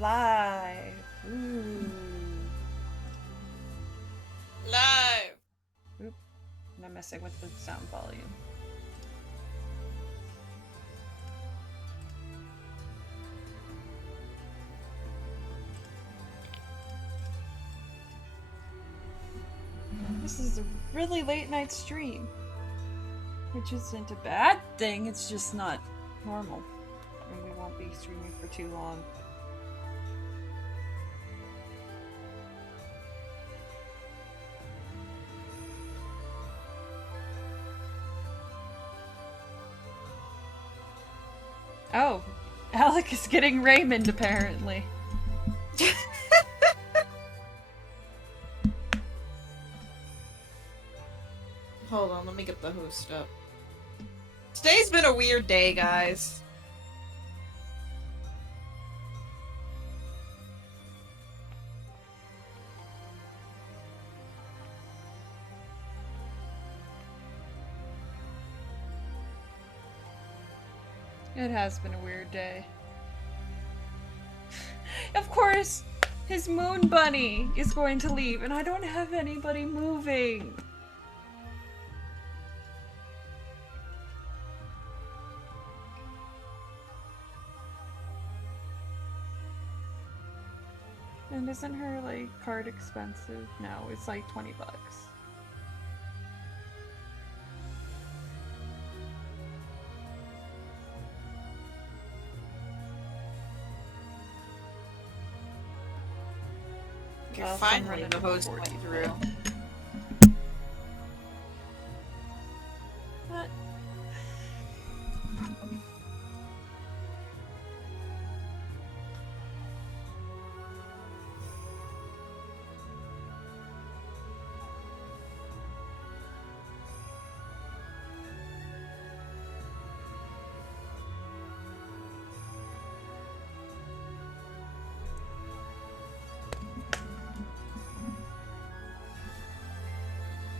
live. Ooh. Live. Oop. I'm messing with the sound volume. This is a really late night stream, which isn't a bad thing, it's just not normal. And we won't be streaming for too long. Oh, Alec is getting Raymond apparently. Hold on, let me get the host up. Today's been a weird day, guys. It has been a weird day. Of course, his moon bunny is going to leave, and I don't have anybody moving. And isn't her, like, card expensive? No, it's like 20 bucks. Okay, finally the host went through. What?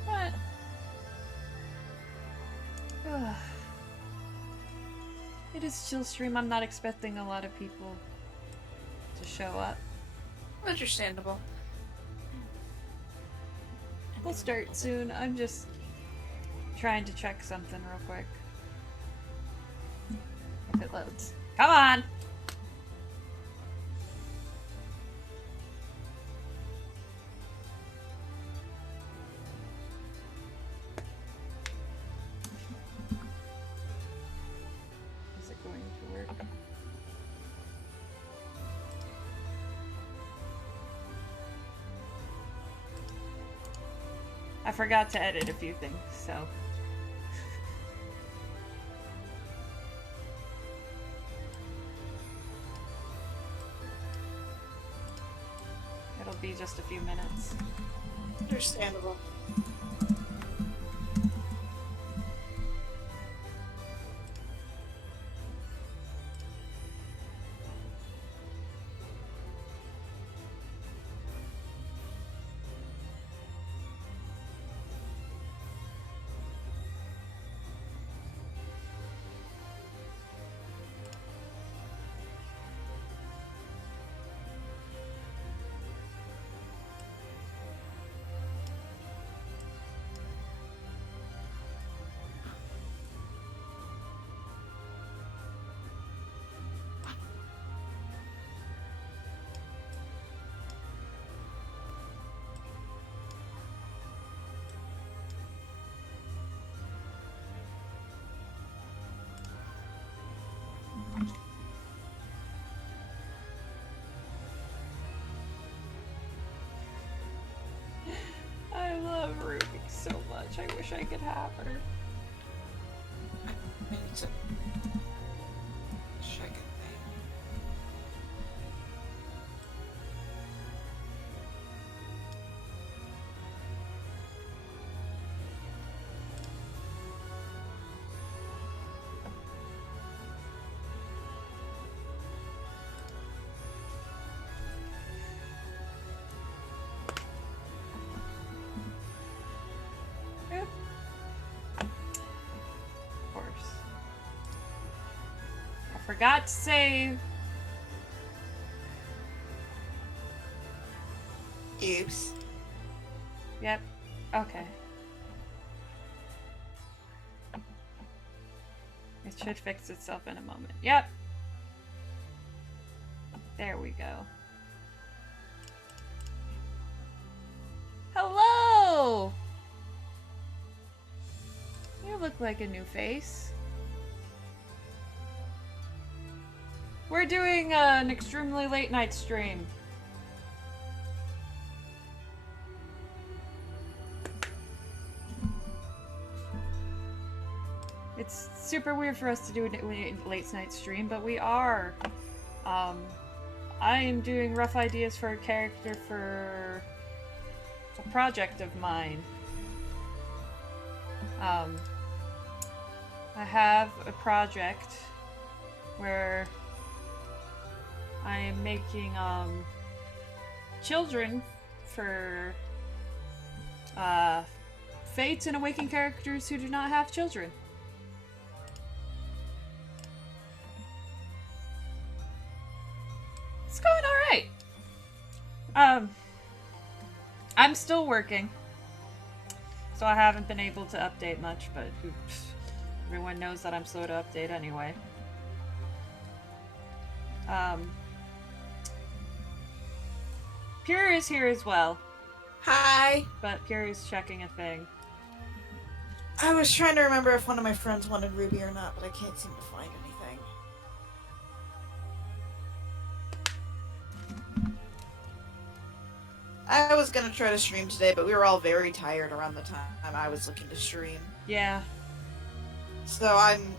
What? Ugh. It is chill stream. I'm not expecting a lot of people to show up. Understandable. We'll start soon. I'm just trying to check something real quick. If it loads. Come on! Is it going to work? I forgot to edit a few things, so. It'll be just a few minutes. Understandable. I love Ruby so much. I wish I could have her. I need to check it. Of course. I forgot to save. Oops. Yep. Okay. It should fix itself in a moment. Yep. There we go. Hello! You look like a new face. We're doing an extremely late night stream. It's super weird for us to do a late night stream, but we are. I am doing rough ideas for a character for a project of mine. I have a project where I am making children for Fates and Awakened characters who do not have children. It's going alright. I'm still working, so I haven't been able to update much, but everyone knows that I'm slow to update anyway. Pure is here as well. Hi. But Pure is checking a thing. I was trying to remember if one of my friends wanted Ruby or not, but I can't seem to find anything. I was gonna try to stream today, but we were all very tired around the time I was looking to stream. Yeah. So I'm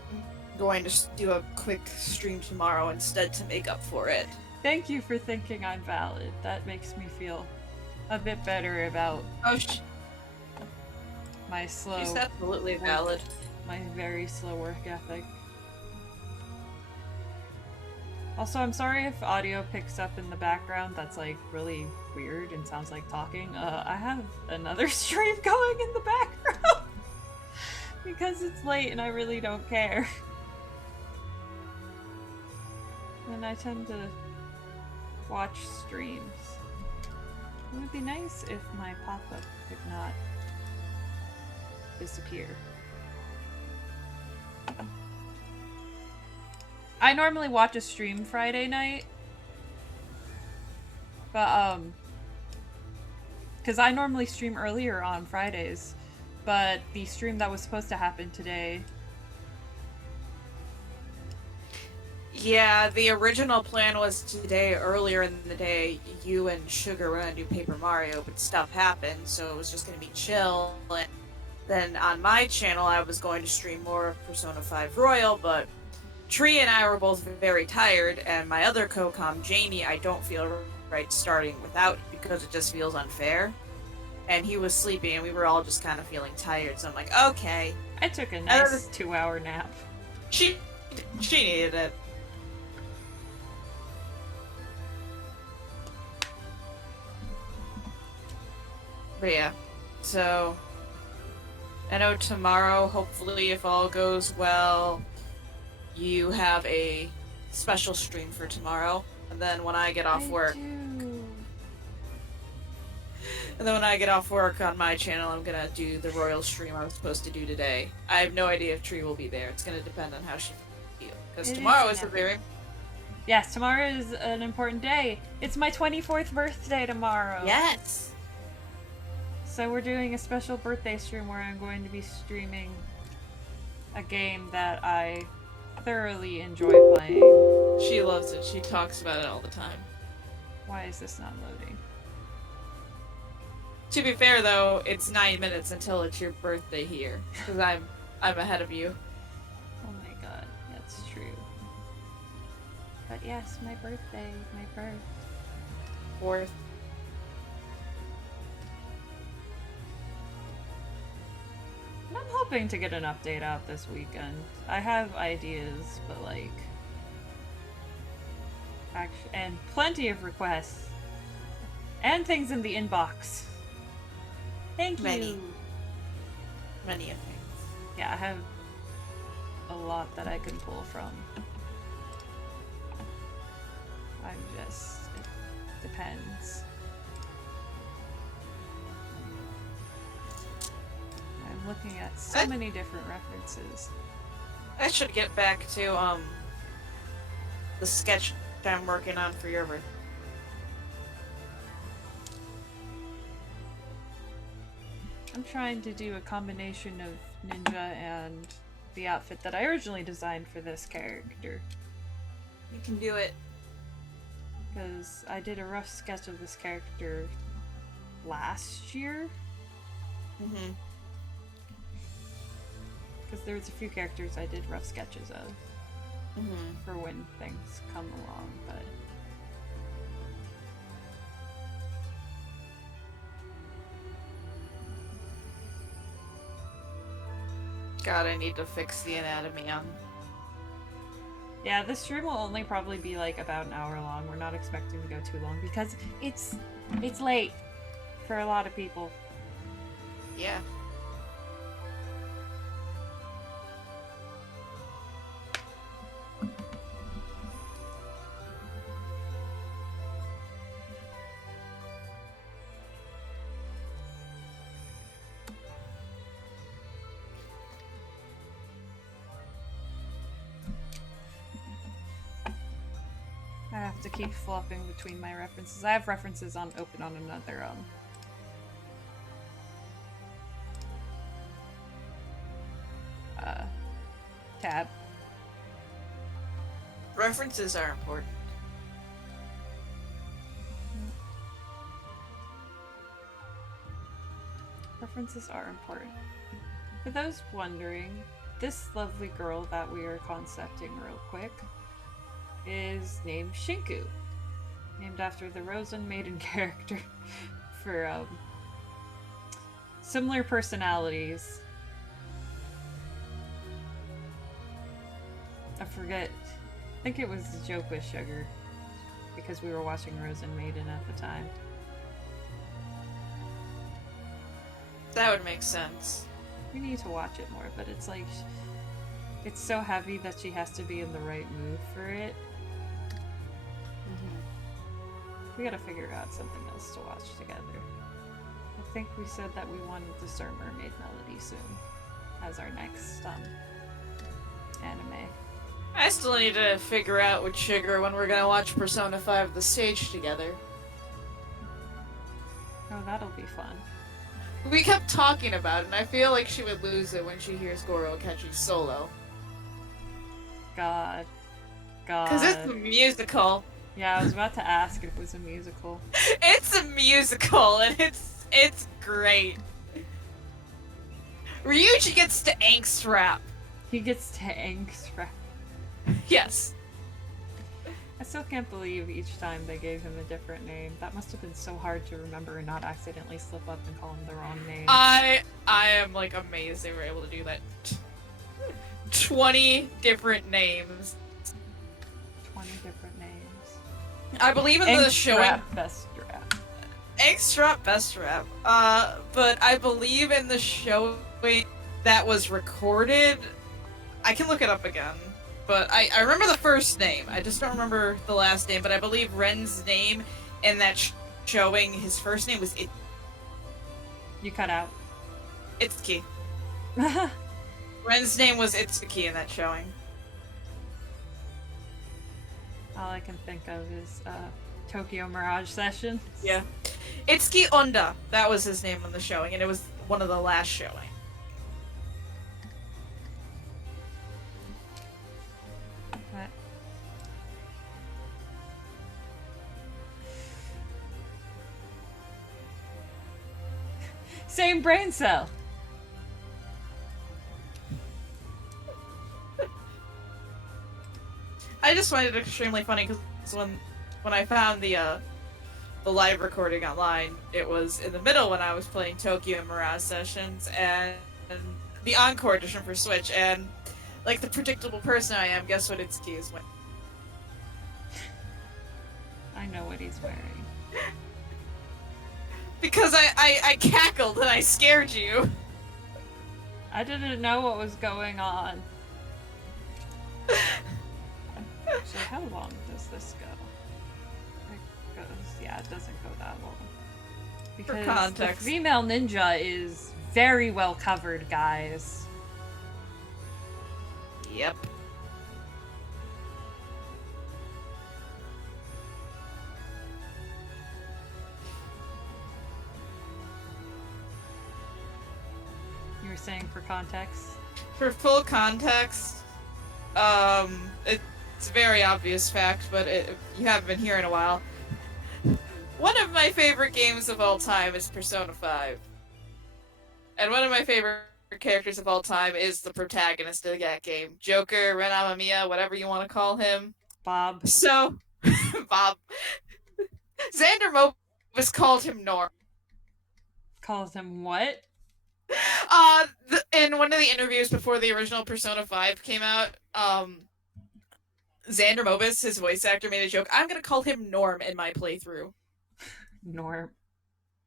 going to do a quick stream tomorrow instead to make up for it. Thank you for thinking I'm valid. That makes me feel a bit better about my slow... She's absolutely valid. My very slow work ethic. Also, I'm sorry if audio picks up in the background. That's like really weird and sounds like talking. I have another stream going in the background because it's late and I really don't care. And I tend to watch streams. It would be nice if my pop-up could not disappear. I normally watch a stream Friday night, but because I normally stream earlier on Fridays, but the stream that was supposed to happen today. Yeah, the original plan was today, earlier in the day, you and Sugar were gonna do Paper Mario, but stuff happened, so it was just gonna be chill. And then on my channel, I was going to stream more of Persona 5 Royal, but Tree and I were both very tired, and my other co-com, Jamie, I don't feel right starting without because it just feels unfair. And he was sleeping, and we were all just kind of feeling tired, so I'm like, okay. I took a nice 2-hour nap. She needed it. But yeah, so I know tomorrow, hopefully, if all goes well, you have a special stream for tomorrow, and then when I get off work, on my channel, I'm gonna do the royal stream I was supposed to do today. I have no idea if Tree will be there. It's gonna depend on how she feels, because tomorrow is a very... Yes, tomorrow is an important day. It's my 24th birthday tomorrow. Yes! So we're doing a special birthday stream where I'm going to be streaming a game that I thoroughly enjoy playing. She loves it. She talks about it all the time. Why is this not loading? To be fair, though, it's 9 minutes until it's your birthday here, because I'm ahead of you. Oh my god, that's true. But yes, my birthday, my birth. 4th. And I'm hoping to get an update out this weekend. I have ideas, but like... and plenty of requests. And things in the inbox. Thank you! Many of things. Yeah, I have a lot that I can pull from. It depends. looking at so many different references. I should get back to the sketch I'm working on for your birthday. I'm trying to do a combination of ninja and the outfit that I originally designed for this character. You can do it. Because I did a rough sketch of this character last year. Mm-hmm. Because there was a few characters I did rough sketches of. Mm-hmm. For when things come along, but... God, I need to fix the anatomy on. Yeah, this stream will only probably be like about an hour long. We're not expecting to go too long because it's late for a lot of people. Yeah. I have to keep flopping between my references. I have references on open on another tab. References are important. References are important. For those wondering, this lovely girl that we are concepting real quick is named Shinku, named after the Rosen Maiden character. For similar personalities. I forget. I think it was a joke with Sugar because we were watching Rosen Maiden at the time. That would make sense. We need to watch it more, but it's like it's so heavy that she has to be in the right mood for it. We gotta figure out something else to watch together. I think we said that we wanted to start Mermaid Melody soon as our next anime. I still need to figure out with Sugar when we're gonna watch Persona 5 The Stage together. Oh, that'll be fun. We kept talking about it, and I feel like she would lose it when she hears Goro catching solo. God. Because it's a musical. Yeah, I was about to ask if it was a musical. It's a musical, and it's great. Ryuji gets to angst rap. He gets to angst rap. Yes. I still can't believe each time they gave him a different name. That must have been so hard to remember and not accidentally slip up and call him the wrong name. I am like amazed they were able to do that. 20 different names. 20 different names. I believe in the showing. Rap, best rap. Angst rap, best rap. But I believe in the showing that was recorded. I can look it up again. But I remember the first name. I just don't remember the last name. But I believe Ren's name in that showing, his first name was You cut out. Itsuki. Ren's name was Itsuki in that showing. All I can think of is Tokyo Mirage Sessions. Yeah. Itsuki Onda. That was his name on the showing, and it was one of the last showing. What? Same brain cell. I just find it extremely funny because when I found the live recording online, it was in the middle when I was playing Tokyo Mirage Sessions and the Encore edition for Switch, and like the predictable person I am, guess what Itsuki is wearing? I know what he's wearing. Because I cackled and I scared you. I didn't know what was going on. So how long does this go? It goes, yeah, it doesn't go that long. Because context. the female ninja is very well covered, guys. Yep. You were saying for context? For full context, it's a very obvious fact, but you haven't been here in a while. One of my favorite games of all time is Persona 5. And one of my favorite characters of all time is the protagonist of that game. Joker, Ren Amamiya, whatever you want to call him. Bob. So, Bob. Xander Mobus called him Norm. Calls him what? In one of the interviews before the original Persona 5 came out, Xander Mobus, his voice actor, made a joke. I'm gonna call him Norm in my playthrough. Norm.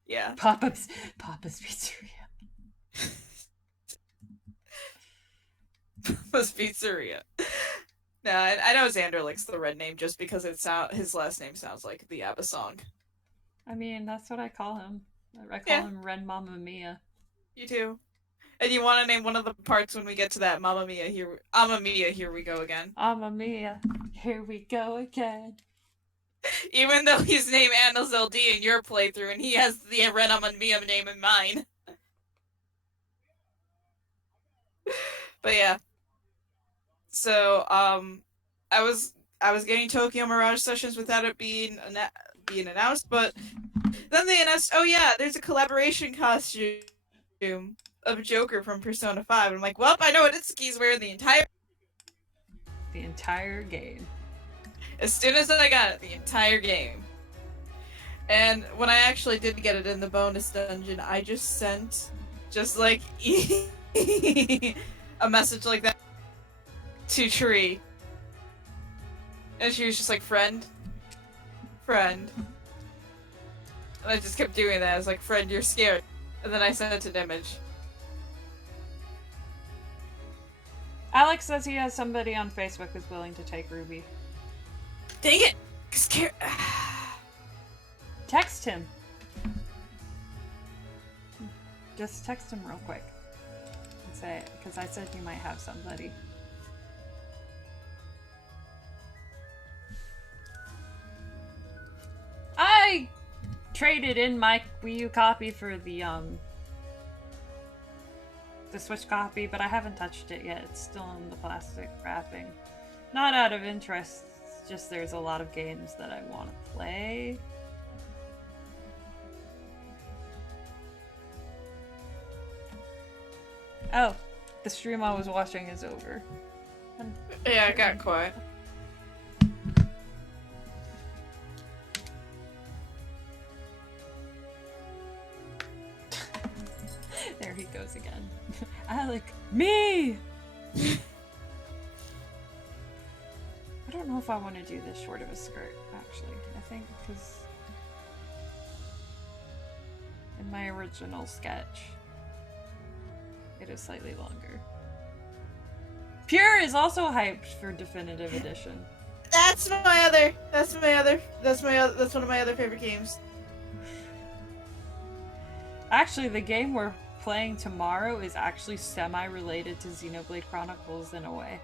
Yeah. Papa's Pizzeria. Papa's Pizzeria. No, I know Xander likes the red name just because his last name sounds like the ABBA song. I mean, that's what I call him. I call him Ren Mamma Mia. You too. And you want to name one of the parts when we get to that Mamma Mia, here we go again. Mamma Mia, here we go again. Even though he's named Annals LD in your playthrough, and he has the Ren Mamma Mia name in mine. But yeah. So, I was getting Tokyo Mirage Sessions without it being announced, but then they announced, oh yeah, there's a collaboration costume of Joker from Persona 5. And I'm like, well, I know what Itsuki's wearing the entire game. As soon as I got it, the entire game. And when I actually did get it in the bonus dungeon, I just sent, like, a message like that to Tree. And she was just like, friend. And I just kept doing that. I was like, friend, you're scared. And then I sent an image. Alex says he has somebody on Facebook who's willing to take Ruby. Dang it! Text him. Just text him real quick. And say it, because I said you might have somebody. I traded in my Wii U copy for the Switch copy, but I haven't touched it yet. It's still in the plastic wrapping. Not out of interest, it's just there's a lot of games that I want to play. Oh, the stream I was watching is over. Yeah, I got quiet. There he goes again. Alec, me! I don't know if I want to do this short of a skirt, actually. I think because in my original sketch, it is slightly longer. Pure is also hyped for Definitive Edition. That's one of my other favorite games. Actually, the game we're playing tomorrow is actually semi-related to Xenoblade Chronicles in a way.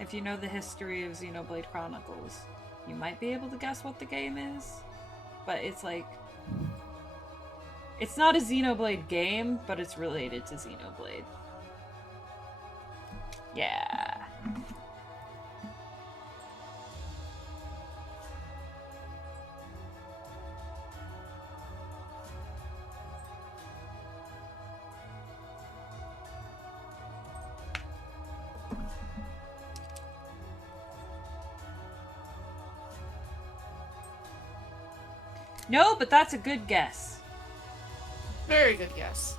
If you know the history of Xenoblade Chronicles, you might be able to guess what the game is, but it's like... It's not a Xenoblade game, but it's related to Xenoblade. Yeah. No, but that's a good guess. Very good guess.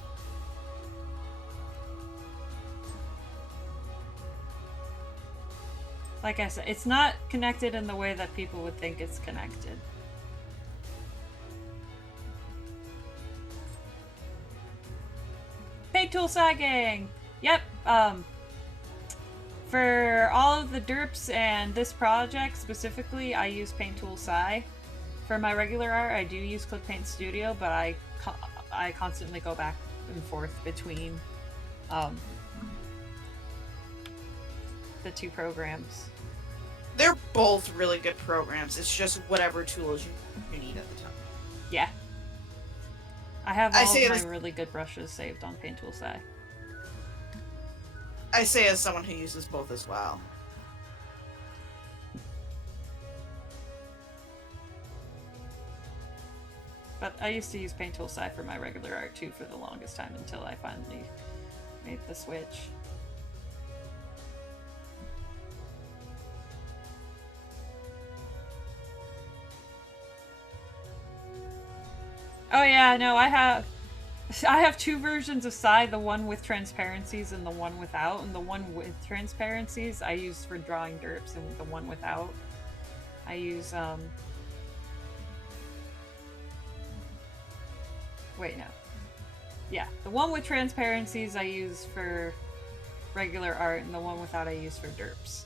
Like I said, it's not connected in the way that people would think it's connected. Paint tool sagging! Yep, for all of the derps and this project specifically, I use Paint Tool Sai. For my regular art, I do use ClickPaint Studio, but I constantly go back and forth between the two programs. They're both really good programs. It's just whatever tools you need at the time. Yeah. I have all of my really good brushes saved on Paint Tool Sci. I say as someone who uses both as well. But I used to use Paint Tool Sci for my regular art too for the longest time until I finally made the switch. Oh yeah, no, I have two versions of Sci, the one with transparencies and the one without, and the one with transparencies I use for drawing derps, and the one without I use wait, no. Yeah, the one with transparencies I use for regular art, and the one without I use for derps.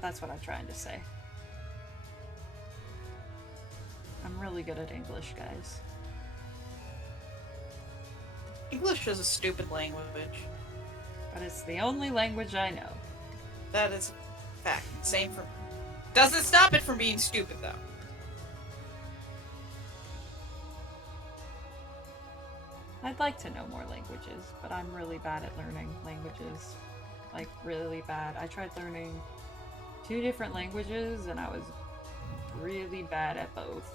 That's what I'm trying to say. I'm really good at English, guys. English is a stupid language. But it's the only language I know. That is a fact. Same for me. Doesn't stop it from being stupid, though. I'd like to know more languages, but I'm really bad at learning languages. Like, really bad. I tried learning 2 different languages, and I was really bad at both.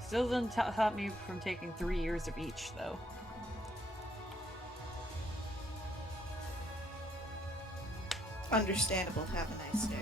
Still didn't stop me from taking 3 years of each, though. Understandable. Have a nice day.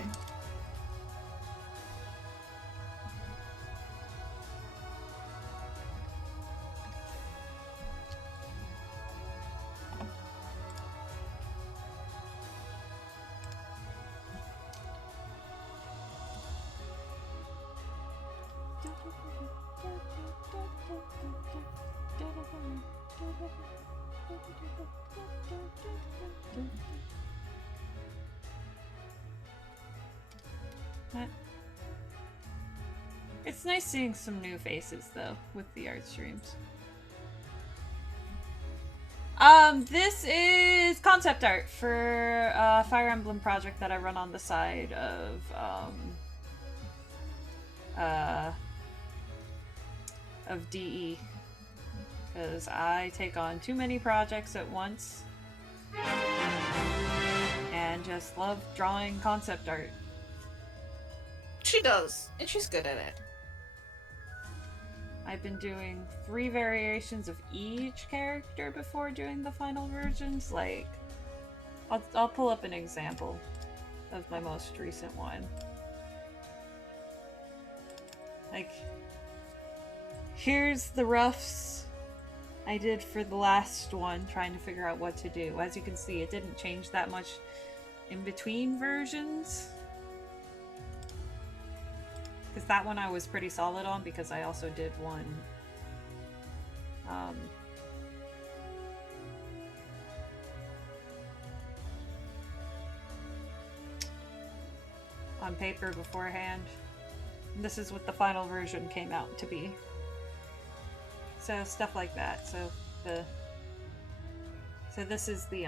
It's nice seeing some new faces, though, with the art streams. This is concept art for a Fire Emblem project that I run on the side of DE. Because I take on too many projects at once and just love drawing concept art. She does, and she's good at it. I've been doing 3 variations of each character before doing the final versions. Like, I'll pull up an example of my most recent one. Like, here's the roughs I did for the last one, trying to figure out what to do. As you can see, it didn't change that much in between versions. Because that one I was pretty solid on, because I also did one on paper beforehand. And this is what the final version came out to be. So stuff like that. So this is the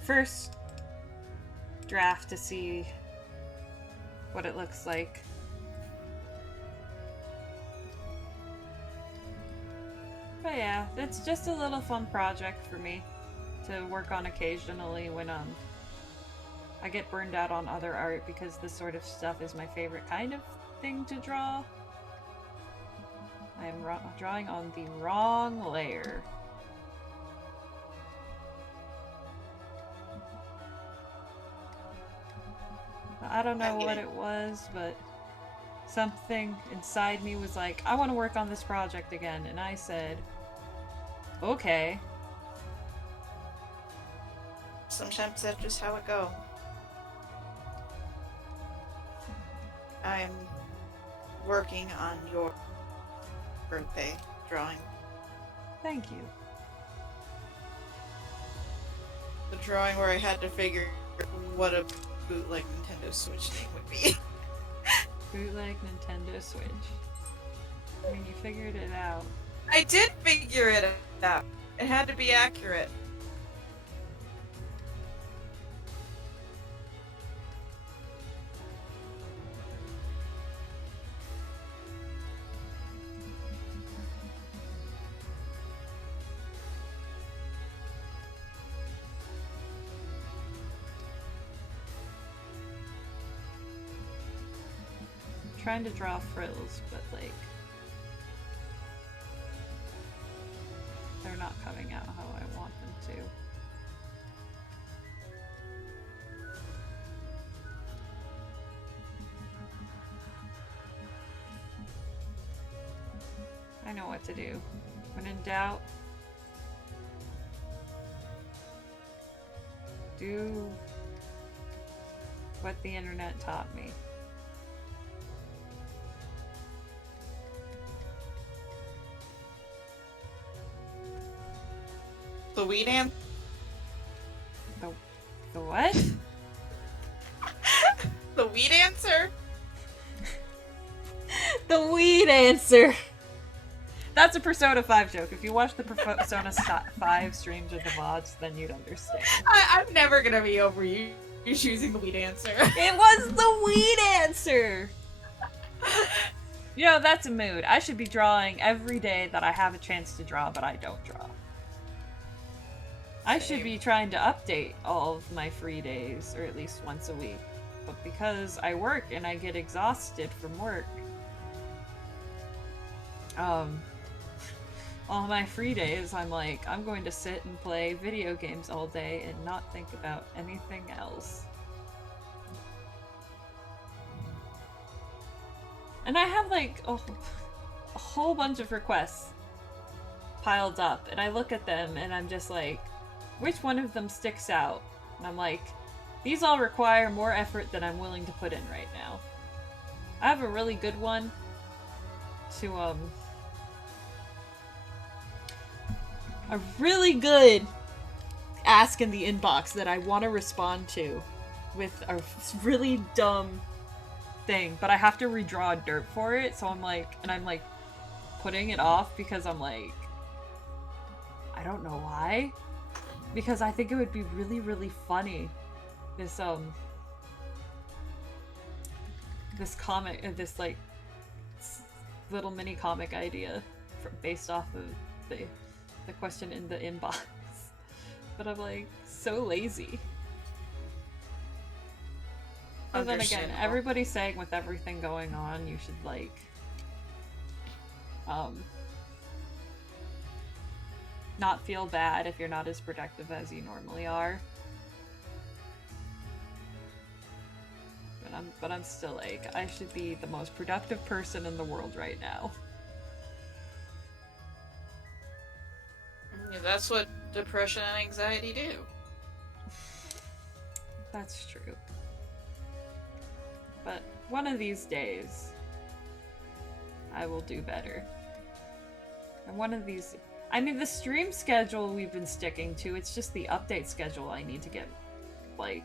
first draft to see what it looks like. But yeah, it's just a little fun project for me to work on occasionally when I get burned out on other art, because this sort of stuff is my favorite kind of thing to draw. I am drawing on the wrong layer. I don't know what it was, but something inside me was like, I want to work on this project again, and I said, okay. Sometimes that's just how it goes. I'm working on your birthday drawing. Thank you. The drawing where I had to figure what a bootleg Nintendo Switch name would be. Bootleg Nintendo Switch. I mean, you figured it out. I did figure it out. It had to be accurate. Trying to draw frills, but like they're not coming out how I want them to. I know what to do. When in doubt, do what the internet taught me. The weed ant? The what? The weed answer? The weed answer! That's a Persona 5 joke. If you watch the Persona 5 streams or the VODs, then you'd understand. I'm never gonna be over you choosing the weed answer. It was the weed answer! You know, that's a mood. I should be drawing every day that I have a chance to draw, but I don't draw. I should be trying to update all of my free days, or at least once a week. But because I work and I get exhausted from work, all my free days, I'm like, I'm going to sit and play video games all day and not think about anything else. And I have like a whole bunch of requests piled up, and I look at them and I'm just like, which one of them sticks out? And I'm like, these all require more effort than I'm willing to put in right now. I have a really good one to, a really good ask in the inbox that I want to respond to with a really dumb thing, but I have to redraw Derp for it, so I'm like, putting it off because I'm like, I don't know why. Because I think it would be really, really funny. This comic, this like little mini comic idea based off of the question in the inbox. But I'm like so lazy. And then again, everybody's saying with everything going on, you should like not feel bad if you're not as productive as you normally are. But I'm still like, I should be the most productive person in the world right now. Yeah, that's what depression and anxiety do. That's true. But one of these days, I will do better. And one of these... I mean, the stream schedule we've been sticking to, it's just the update schedule I need to get, like...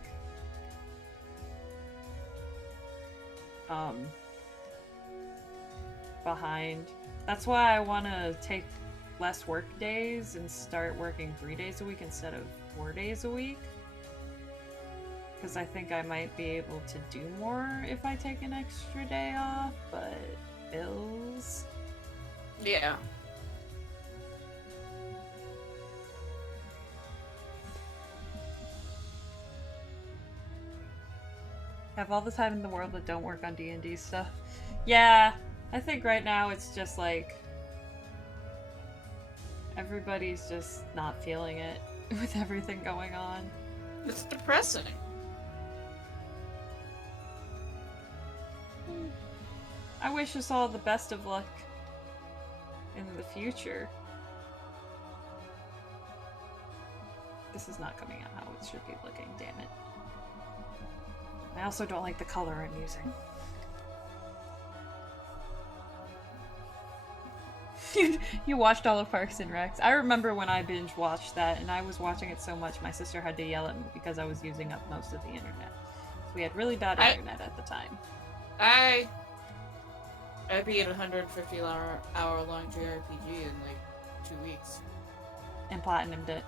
behind. That's why I want to take less work days and start working 3 days a week instead of 4 days a week. Because I think I might be able to do more if I take an extra day off, but bills... Yeah. Have all the time in the world but don't work on D&D stuff. Yeah, I think right now it's just like... everybody's just not feeling it with everything going on. It's depressing. I wish us all the best of luck in the future. This is not coming out how it should be looking, damn it. I also don't like the color I'm using. You watched all of Parks and Recs. I remember when I binge watched that, and I was watching it so much my sister had to yell at me because I was using up most of the internet. We had really bad internet at the time. I I beat a 150 hour long JRPG in like 2 weeks. And platinumed it.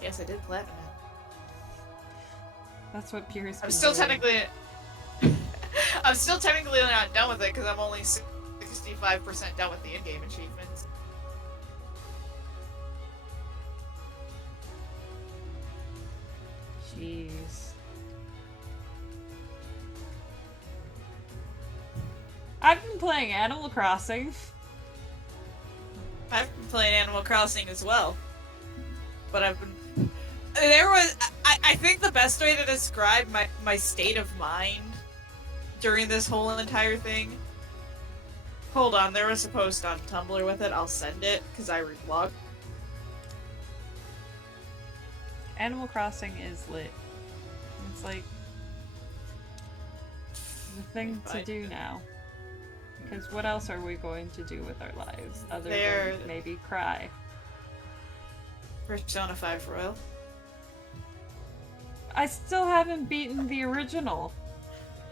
Yes, I did platinum it. That's what Pierce. I'm still technically not done with it because I'm only 65% done with the in-game achievements. Jeez. I've been playing Animal Crossing. I've been playing Animal Crossing as well. But I think the best way to describe my state of mind during this whole entire thing. Hold on, there was a post on Tumblr with it. I'll send it, because I reblogged. Animal Crossing is lit. It's like the thing to do now. Because what else are we going to do with our lives other than maybe cry? Persona 5 Royal. I still haven't beaten the original.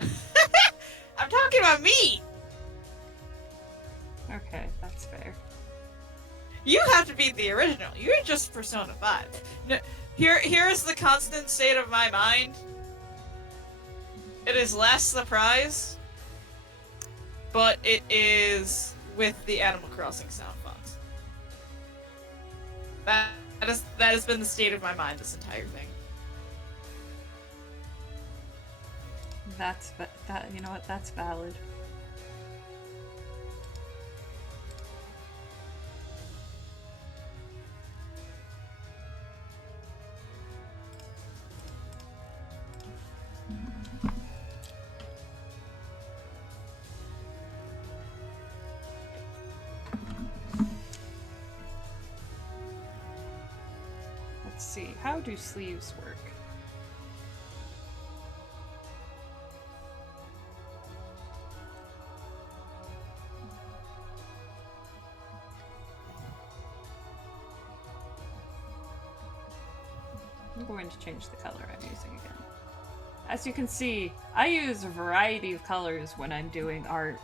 I'm talking about me! Okay, that's fair. You have to beat the original. You're just Persona 5. No, here's the constant state of my mind. It is less surprise, but it is with the Animal Crossing sound box. That has been the state of my mind this entire thing. You know what? That's valid. Let's see. How do sleeves work? I'm going to change the color I'm using again. As you can see, I use a variety of colors when I'm doing art.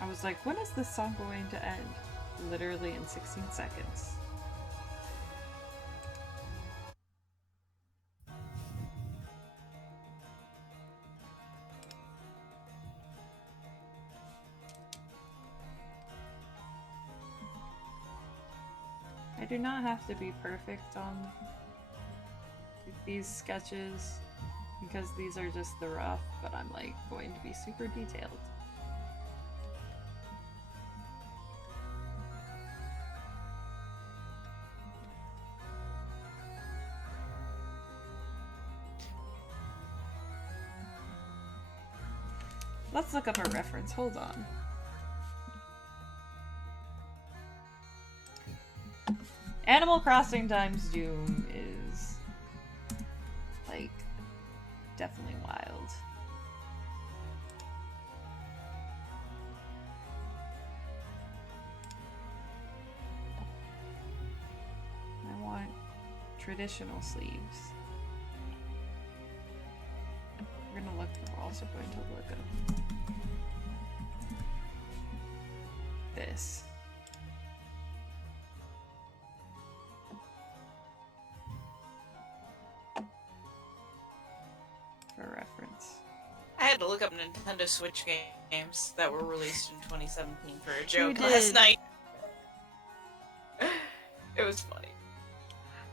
I was like, when is this song going to end? Literally in 16 seconds. I do not have to be perfect on these sketches because these are just the rough, but I'm like going to be super detailed. Let's look up a reference. Hold on. Animal Crossing times Doom is like definitely wild. I want traditional sleeves. We're also going to look up this. For reference. I had to look up Nintendo Switch games that were released in 2017 for a joke last night. It was funny.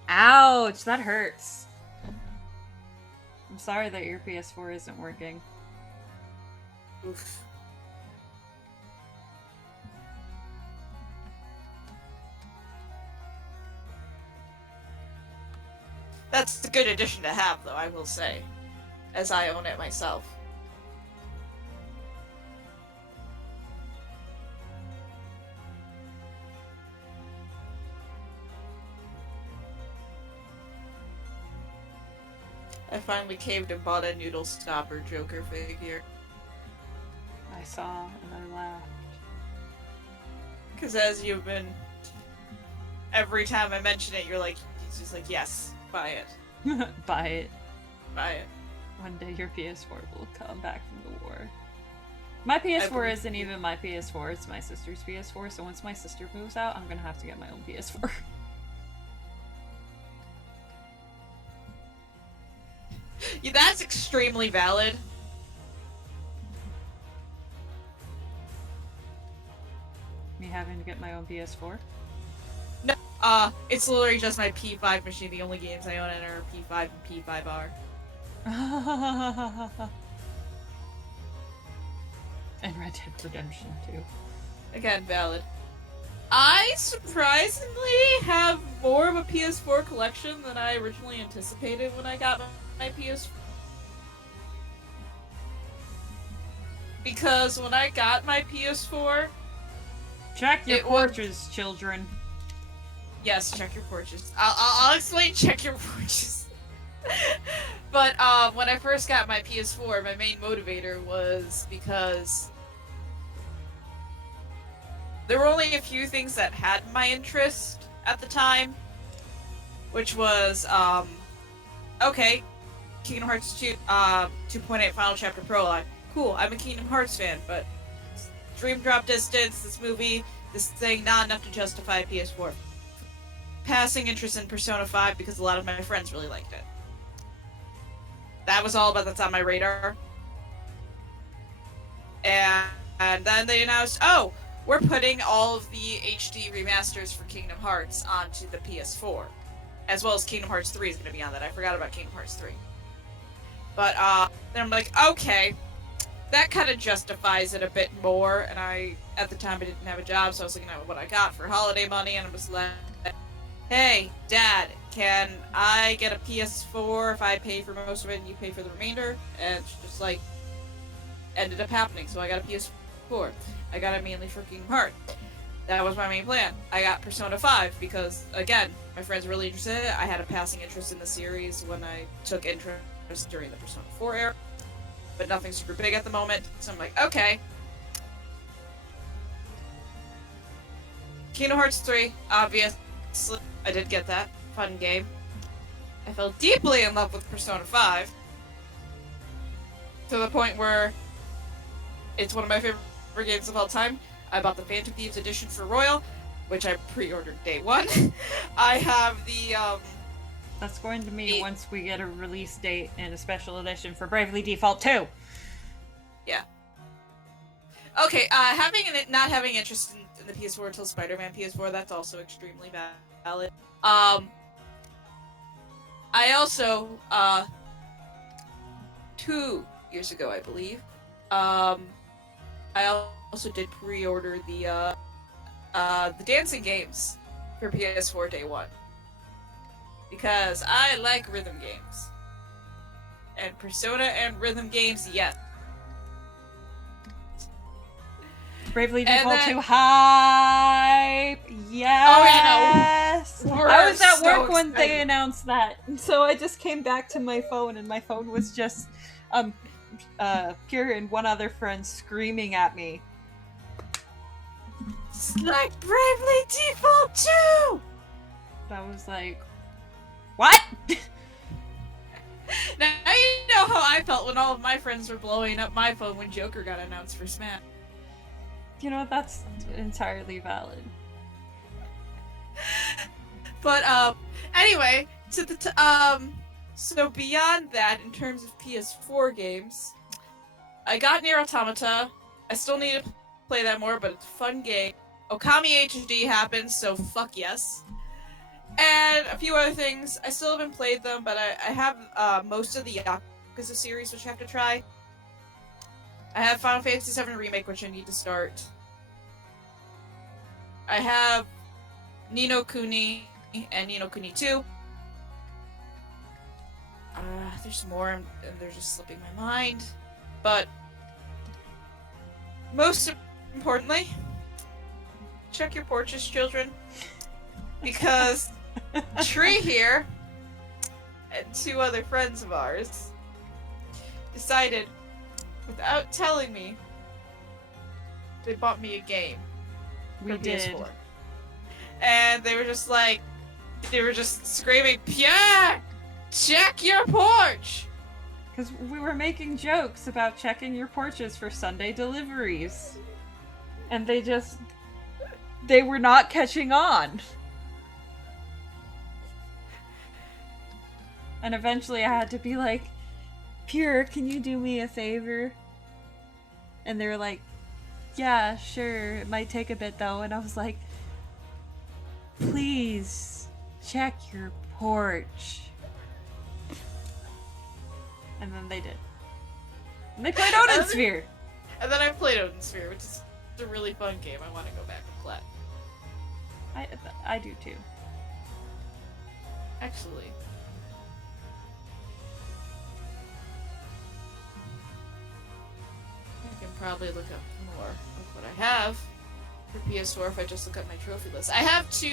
Ouch, that hurts. I'm sorry that your PS4 isn't working. Oof. That's a good addition to have, though, I will say, as I own it myself. I finally caved and bought a Noodle Stopper Joker figure. I saw and I laughed. Because as you've been... Every time I mention it, you're like... He's just like, yes, Buy it. Buy it. Buy it. One day your PS4 will come back from the war. My PS4 isn't even my PS4, it's my sister's PS4, so once my sister moves out, I'm gonna have to get my own PS4. Yeah, that's extremely valid. Me having to get my own PS4? No, it's literally just my P5 machine. The only games I own in are P5 and P5R. And Red Dead Redemption 2. Again, valid. I surprisingly have more of a PS4 collection than I originally anticipated when I got my PS4. Because when I got my PS4... Check your porches, children. Yes, check your porches. I'll explain check your porches. But when I first got my PS4, my main motivator was because there were only a few things that had my interest at the time, which was, okay, Kingdom Hearts 2, 2.8 Final Chapter Prologue. Cool, I'm a Kingdom Hearts fan, but Dream Drop Distance, this movie, this thing, not enough to justify a PS4. Passing interest in Persona 5 because a lot of my friends really liked it. That was all that's on my radar. And then they announced, oh, we're putting all of the HD remasters for Kingdom Hearts onto the PS4. As well as Kingdom Hearts 3 is going to be on that. I forgot about Kingdom Hearts 3. But then I'm like, okay, that kind of justifies it a bit more. And at the time, I didn't have a job, so I was looking at what I got for holiday money, and I was like, hey, Dad, can I get a PS4 if I pay for most of it and you pay for the remainder? And it's just like, ended up happening, so I got a PS4. I got it mainly for Kingdom Hearts. That was my main plan. I got Persona 5 because, again, my friends were really interested in it. I had a passing interest in the series when I took interest during the Persona 4 era, but nothing super big at the moment, so I'm like, okay. Kingdom Hearts 3, obviously, I did get that. Fun game. I fell deeply in love with Persona 5. To the point where it's one of my favorite games of all time. I bought the Phantom Thieves edition for Royal, which I pre-ordered day one. I have the, That's going to mean once we get a release date and a special edition for Bravely Default 2. Yeah. Okay, not having interest in the PS4 until Spider-Man PS4, that's also extremely valid. I also, 2 years ago, I believe, I also did pre-order the dancing games for PS4 day one. Because I like rhythm games. And Persona and rhythm games, yes. Bravely Default 2 hype! Yes! Oh, yeah, no. I was at work when excited. they announced that, so I just came back to my phone, and my phone was just, Kira and one other friend screaming at me. It's like Bravely Default 2! I was like, what? Now you know how I felt when all of my friends were blowing up my phone when Joker got announced for Smash. You know, that's entirely valid. But, anyway, so beyond that, in terms of PS4 games, I got Nier Automata. I still need to play that more, but it's a fun game. Okami HD happened, so fuck yes. And a few other things. I still haven't played them, but I have most of the Yakuza series, which I have to try. I have Final Fantasy VII Remake, which I need to start. I have Ni no Kuni and Ni no Kuni 2. There's more, and they're just slipping my mind. But most importantly, check your porches, children. Because Tree here and 2 other friends of ours decided, without telling me, they bought me a game. We did. PS4. And they were just like, they were just screaming, Pierre! Check your porch! Because we were making jokes about checking your porches for Sunday deliveries. And they were not catching on. And eventually I had to be like, Pure, can you do me a favor? And they were like, yeah, sure, it might take a bit though. And I was like, please, check your porch. And then they did. And they played Odin Sphere! And then I played Odin Sphere, which is a really fun game. I want to go back and play. I do too. Actually. I can probably look up more of what I have for PS4 if I just look up my trophy list. I have 2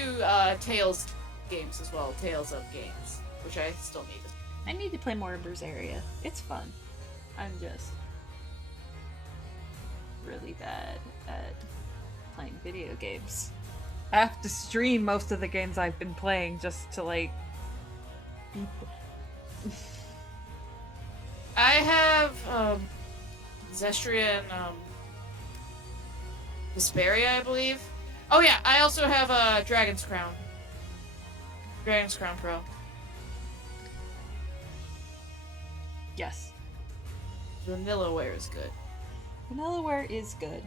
Tales games as well, Tales of games, which I still need. I need to play more of Berseria. It's fun. I'm just really bad at playing video games. I have to stream most of the games I've been playing just to, like, beat them. I have, Zestria and, Vesperia, I believe. Oh yeah, I also have, Dragon's Crown. Dragon's Crown Pro. Yes. Vanillaware is good. Vanillaware is good.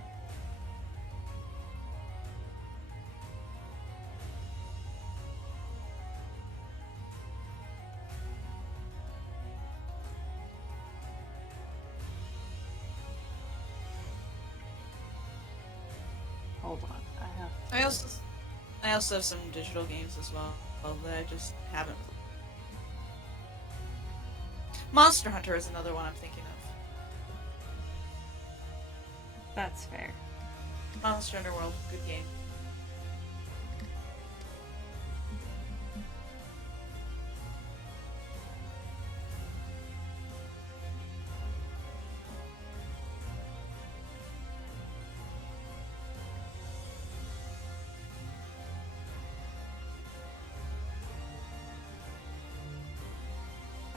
Hold on, I also have some digital games as well that I just haven't. Monster Hunter is another one I'm thinking of. That's fair. Monster Hunter World, good game.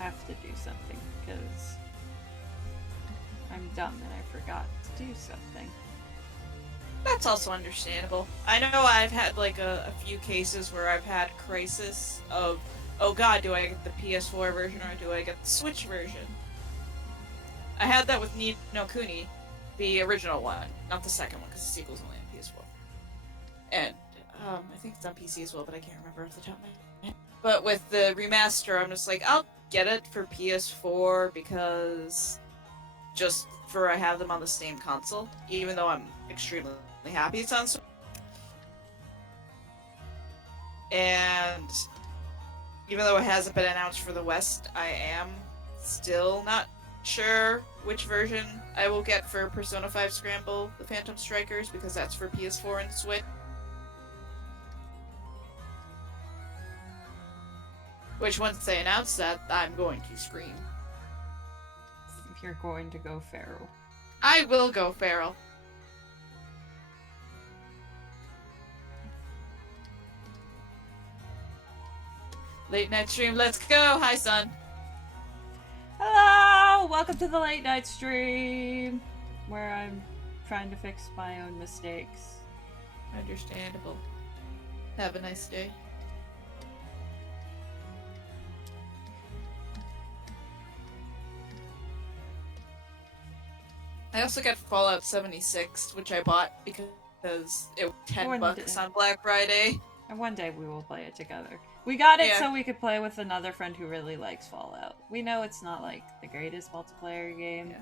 I have to do something because I'm dumb and I forgot to do something. That's also understandable. I know I've had like a few cases where I've had crisis of, oh god, do I get the PS4 version or do I get the Switch version? I had that with Ni no Kuni, the original one, not the second one because the sequel's only on PS4. And I think it's on PC as well, but I can't remember off the top of my head. But with the remaster, I'm just like, I'll get it for PS4 because I have them on the same console, even though I'm extremely happy it's on Switch. And even though it hasn't been announced for the West, I am still not sure which version I will get for Persona 5 Scramble, the Phantom Strikers, because that's for PS4 and Switch. Which, once they announce that, I'm going to scream. You're going to go feral. I will go feral. Late night stream, let's go! Hi, son. Hello! Welcome to the late night stream, where I'm trying to fix my own mistakes. Understandable. Have a nice day. I also got Fallout 76, which I bought because it was $10 on Black Friday. And one day we will play it together. We got it Yeah. so we could play with another friend who really likes Fallout. We know it's not like the greatest multiplayer game,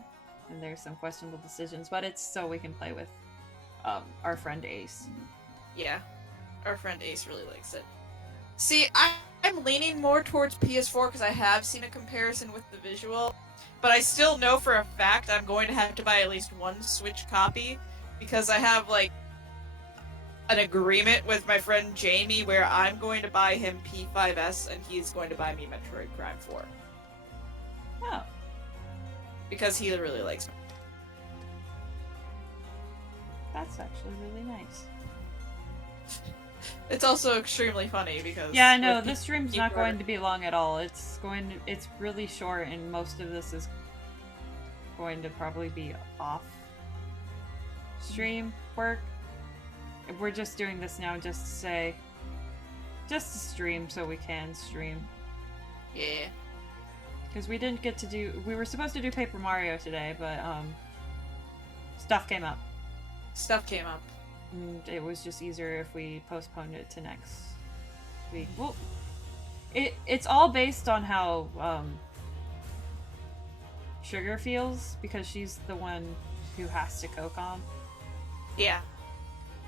and there's some questionable decisions, but it's so we can play with our friend Ace. Yeah, our friend Ace really likes it. See, I'm leaning more towards PS4 because I have seen a comparison with the visual, but I still know for a fact I'm going to have to buy at least one Switch copy because I have, like, an agreement with my friend Jamie where I'm going to buy him P5S and he's going to buy me Metroid Prime 4. Oh. Because he really likes me. That's actually really nice. It's also extremely funny because yeah, no, this stream's not going to be long at all. It's really short, and most of this is going to probably be off stream work. We're just doing this now just to stream so we can stream. Yeah. Because we didn't get to we were supposed to do Paper Mario today, but stuff came up. And it was just easier if we postponed it to next week. Well, it's all based on how Sugar feels, because she's the one who has to co-com. Yeah.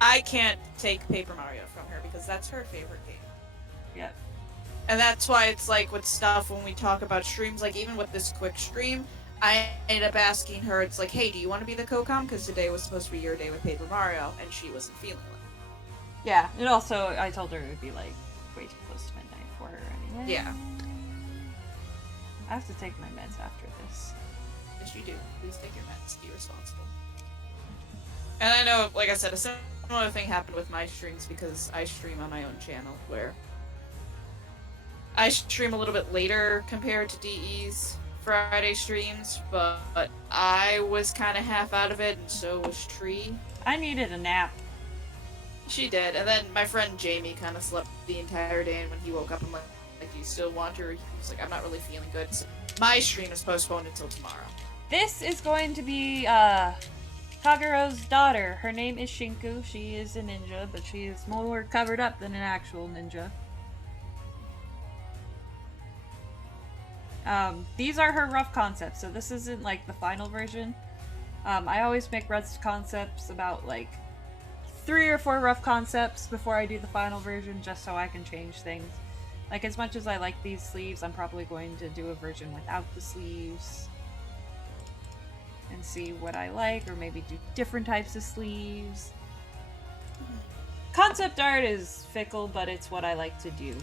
I can't take Paper Mario from her because that's her favorite game. Yep. And that's why it's like with stuff when we talk about streams, like even with this quick stream, I ended up asking her, it's like, hey, do you want to be the co-com? Because today was supposed to be your day with Paper Mario, and she wasn't feeling it. Yeah, and also I told her it would be like way too close to midnight for her anyway. Yeah. I have to take my meds after this. Yes, you do. Please take your meds. Be responsible. And I know, like I said, a similar thing happened with my streams because I stream on my own channel, where I stream a little bit later compared to DE's Friday streams, but I was kind of half out of it, and so was Tree. I needed a nap. She did, and then my friend Jamie kind of slept the entire day, and when he woke up, I'm like, do you still want her? He was like, I'm not really feeling good. So my stream is postponed until tomorrow. This is going to be Kagero's daughter. Her name is Shinku. She is a ninja, but she is more covered up than an actual ninja. These are her rough concepts, so this isn't like the final version. I always make rough concepts, about like 3 or 4 rough concepts before I do the final version, just so I can change things. Like, as much as I like these sleeves, I'm probably going to do a version without the sleeves and see what I like, or maybe do different types of sleeves. Concept art is fickle, but it's what I like to do.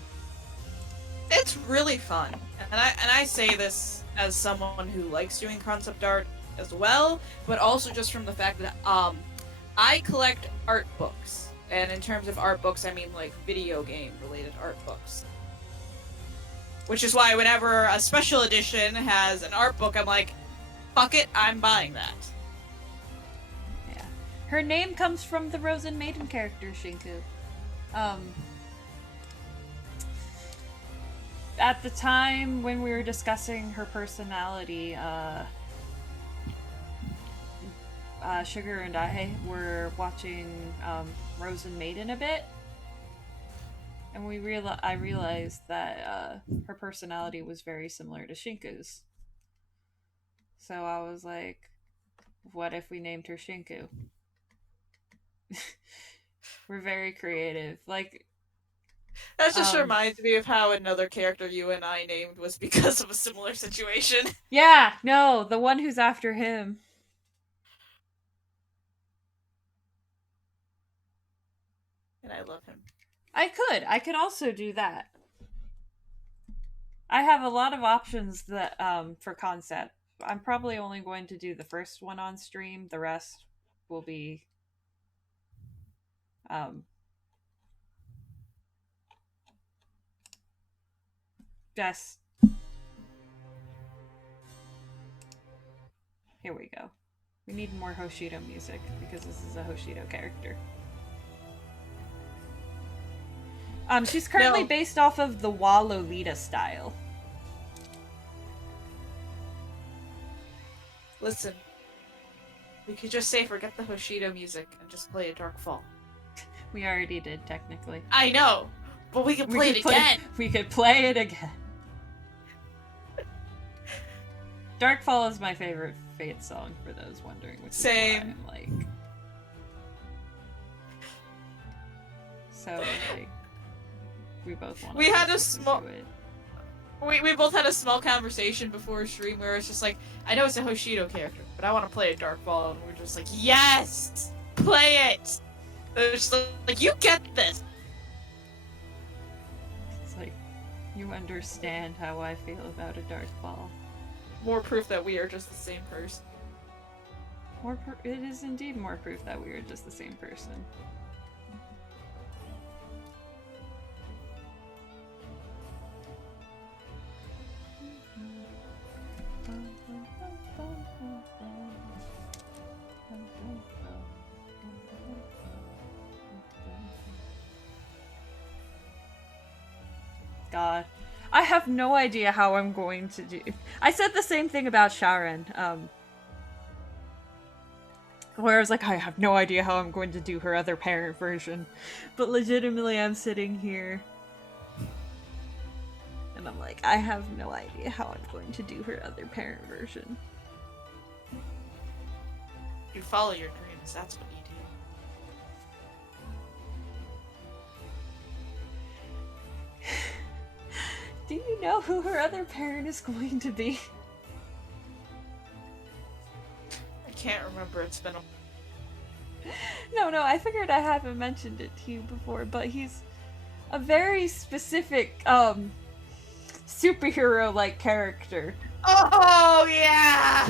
It's really fun, and I say this as someone who likes doing concept art as well, but also just from the fact that I collect art books, and in terms of art books, I mean like video game related art books. Which is why whenever a special edition has an art book, I'm like, fuck it, I'm buying that. Yeah. Her name comes from the Rosen Maiden character, Shinku. At the time when we were discussing her personality, Sugar and I were watching Rosen Maiden a bit, and I realized that her personality was very similar to Shinku's. So I was like, what if we named her Shinku? We're very creative. Like, that just reminds me of how another character you and I named was because of a similar situation. Yeah, no, the one who's after him. And I love him. I could also do that. I have a lot of options that for concept. I'm probably only going to do the first one on stream. The rest will be just here we go. We need more Hoshido music because this is a Hoshido character. She's currently based off of the Wa Lolita style. Listen, we could just say forget the Hoshido music and just play a Dark Fall. We already did, technically. I know, but we could play it again. We could play it again. Darkfall is my favorite Fate song, for those wondering, which Same. Is why I'm like... So, like, we both want to We had a small... We both had a small conversation before stream where it's just like, I know it's a Hoshido character, but I want to play a Darkfall, and we're just like, yes! Play it! It's like, you get this! It's like, you understand how I feel about a Darkfall. More proof that we are just the same person. It is indeed more proof that we are just the same person. God. I have no idea how I'm going to do. I said the same thing about Sharon. Where I was like, I have no idea how I'm going to do her other parent version. But legitimately, I'm sitting here. And I'm like, I have no idea how I'm going to do her other parent version. You follow your dreams, that's what you do. Do you know who her other parent is going to be? I can't remember, it's been a... No, I figured I haven't mentioned it to you before, but he's a very specific, superhero-like character. Oh, yeah!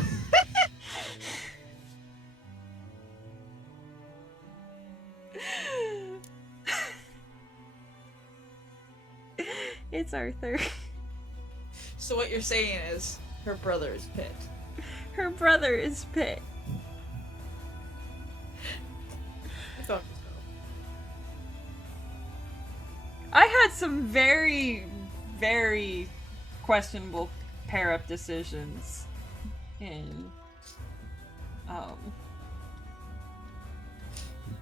It's Arthur. So what you're saying is, her brother is Pitt. Her brother is Pitt. I had some very, very questionable pair-up decisions in,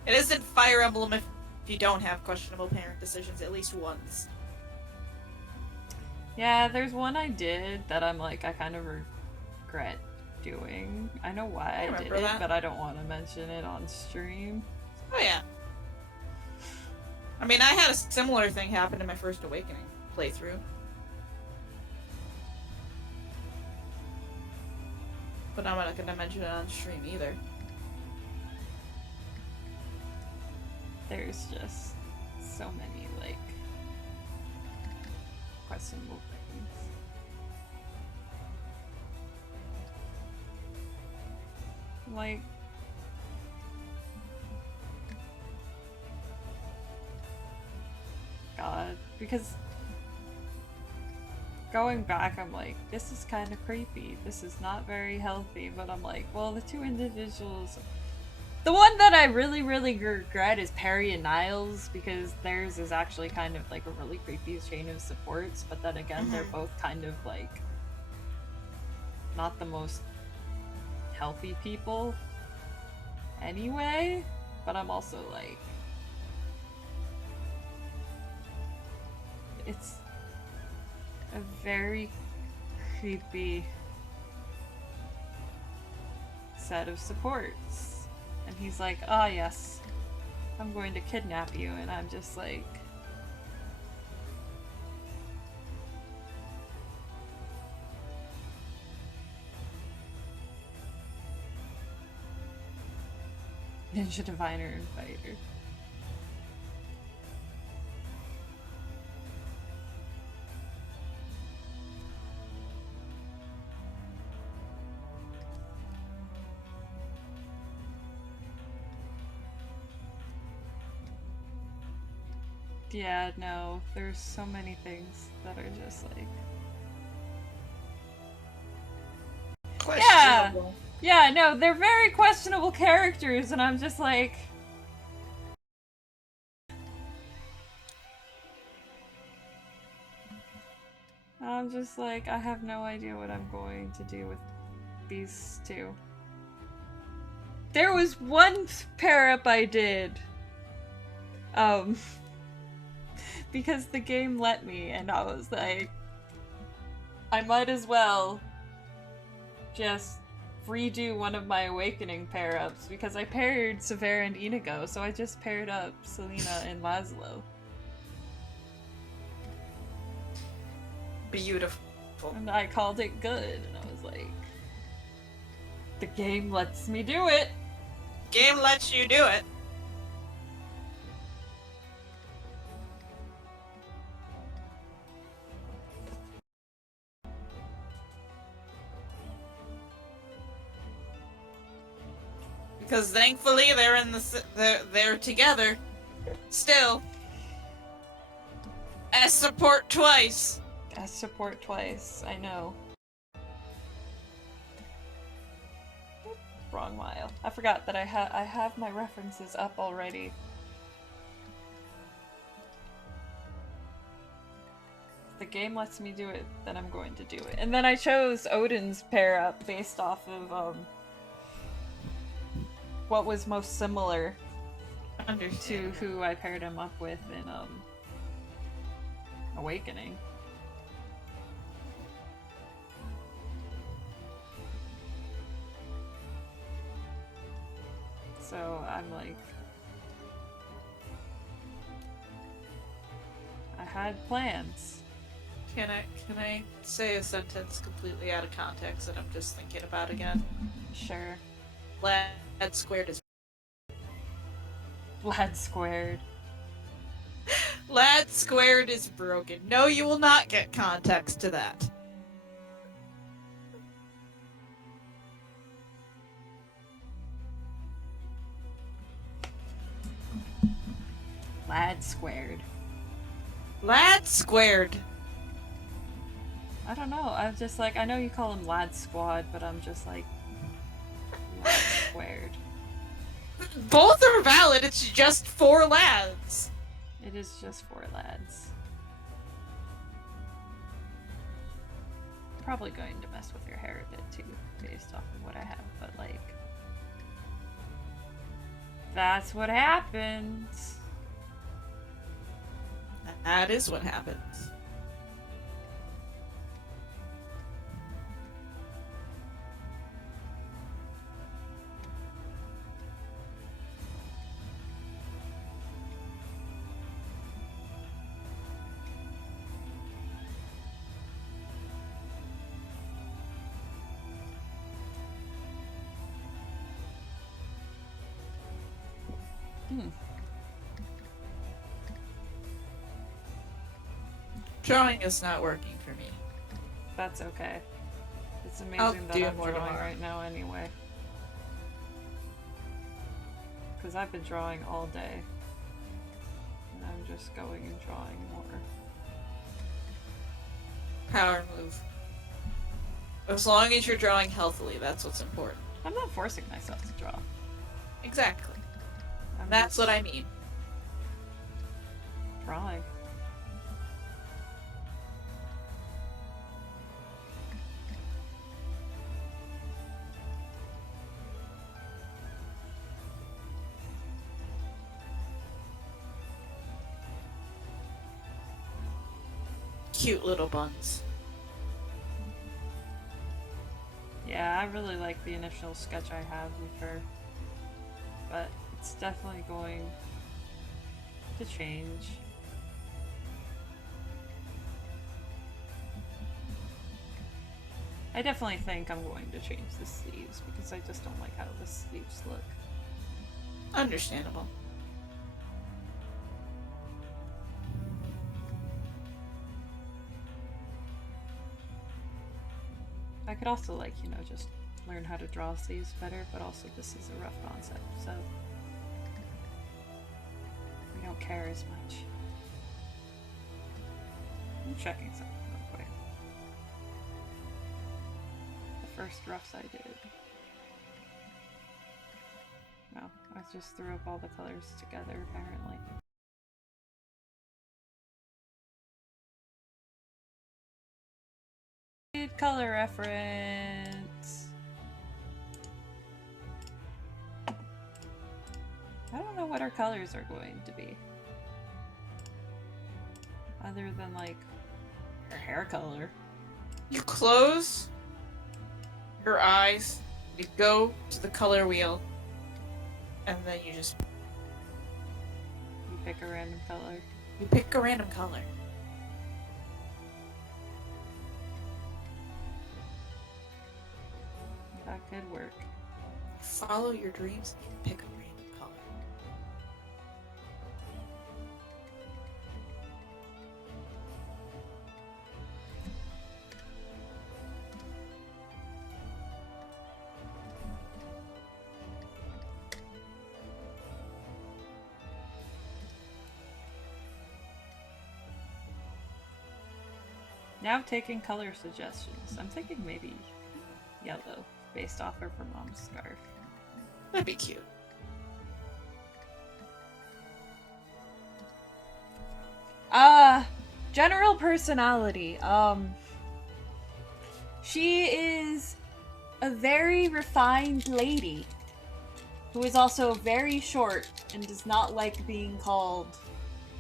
It isn't Fire Emblem if you don't have questionable parent decisions at least once. Yeah, there's one I did that I'm like, I kind of regret doing. I know why I did it, but I don't want to mention it on stream. Oh yeah. I mean, I had a similar thing happen in my first Awakening playthrough. But I'm not gonna mention it on stream either. There's just so many, like, questionable things. Like, God, because going back, I'm like, this is kind of creepy. This is not very healthy, but I'm like, well, the two individuals... The one that I really, really regret is Perry and Niles, because theirs is actually kind of like a really creepy chain of supports, but then again, they're both kind of like not the most healthy people anyway, but I'm also like, it's a very creepy set of supports. And he's like, ah, yes, I'm going to kidnap you. And I'm just like... Ninja Diviner and Fighter. Yeah, no, there's so many things that are just like... Questionable. Yeah, no, they're very questionable characters, and I'm just like... I have no idea what I'm going to do with these two. There was one pair-up I did. Because the game let me, and I was like, I might as well just redo one of my Awakening pair-ups, because I paired Severa and Inigo, so I just paired up Selena and Laszlo. Beautiful. And I called it good, and I was like, the game lets me do it! Game lets you do it. Because thankfully they're in they're together, still. As support twice. As support twice, I know. wrong Mile. I forgot that I have my references up already. If the game lets me do it, then I'm going to do it. And then I chose Odin's pair up based off of what was most similar to who I paired him up with in Awakening. So I'm like, I had plans. Can I say a sentence completely out of context that I'm just thinking about again? Sure. Lad squared is Lad squared. Lad squared is broken. No, you will not get context to that. Lad squared. Lad squared. I don't know. I'm just like, I know you call him Lad Squad, but I'm just like, Lad squared. Both are valid. It's just 4 lads. It is just 4 lads. Probably going to mess with your hair a bit too, based off of what I have, but like, that's what happens. That is what happens. Drawing is not working for me. That's okay. It's I'll amazing that do I'm more drawing tomorrow. right now anyway. Because I've been drawing all day. And I'm just going and drawing more. Power move. As long as you're drawing healthily, that's what's important. I'm not forcing myself to draw. Exactly. I'm That's just what I mean. drawing. Cute little buns. Yeah, I really like the initial sketch I have of her. But it's definitely going to change. I definitely think I'm going to change the sleeves because I just don't like how the sleeves look. Understandable. I could also, like, you know, just learn how to draw sleeves better, but also this is a rough concept, so we don't care as much. I'm checking something real quick. The first roughs I did. No, I just threw up all the colors together, apparently. Color reference. I don't know what our colors are going to be. Other than like her hair color. You close your eyes, you go to the color wheel, and then you just You pick a random color. you pick a random color. That could work. Follow your dreams and pick a random color. Now taking color suggestions. I'm thinking maybe yellow, based off of her mom's scarf. That'd be cute. General personality. She is a very refined lady who is also very short and does not like being called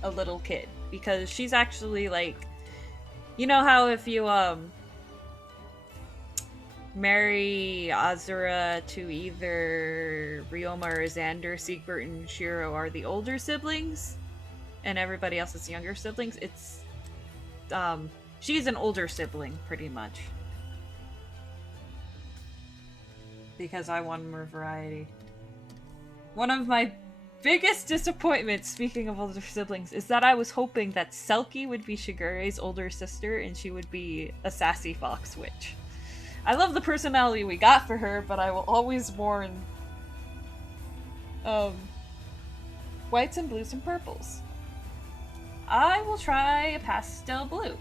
a little kid, because she's actually like, you know how if you marry Azura to either Ryoma or Xander, Siegbert and Shiro are the older siblings and everybody else is younger siblings. It's she's an older sibling pretty much, because I want more variety. One of my biggest disappointments, speaking of older siblings, is that I was hoping that Selkie would be Shigure's older sister and she would be a sassy fox witch. I love the personality we got for her, but I will always mourn whites and blues and purples. I will try a pastel blue.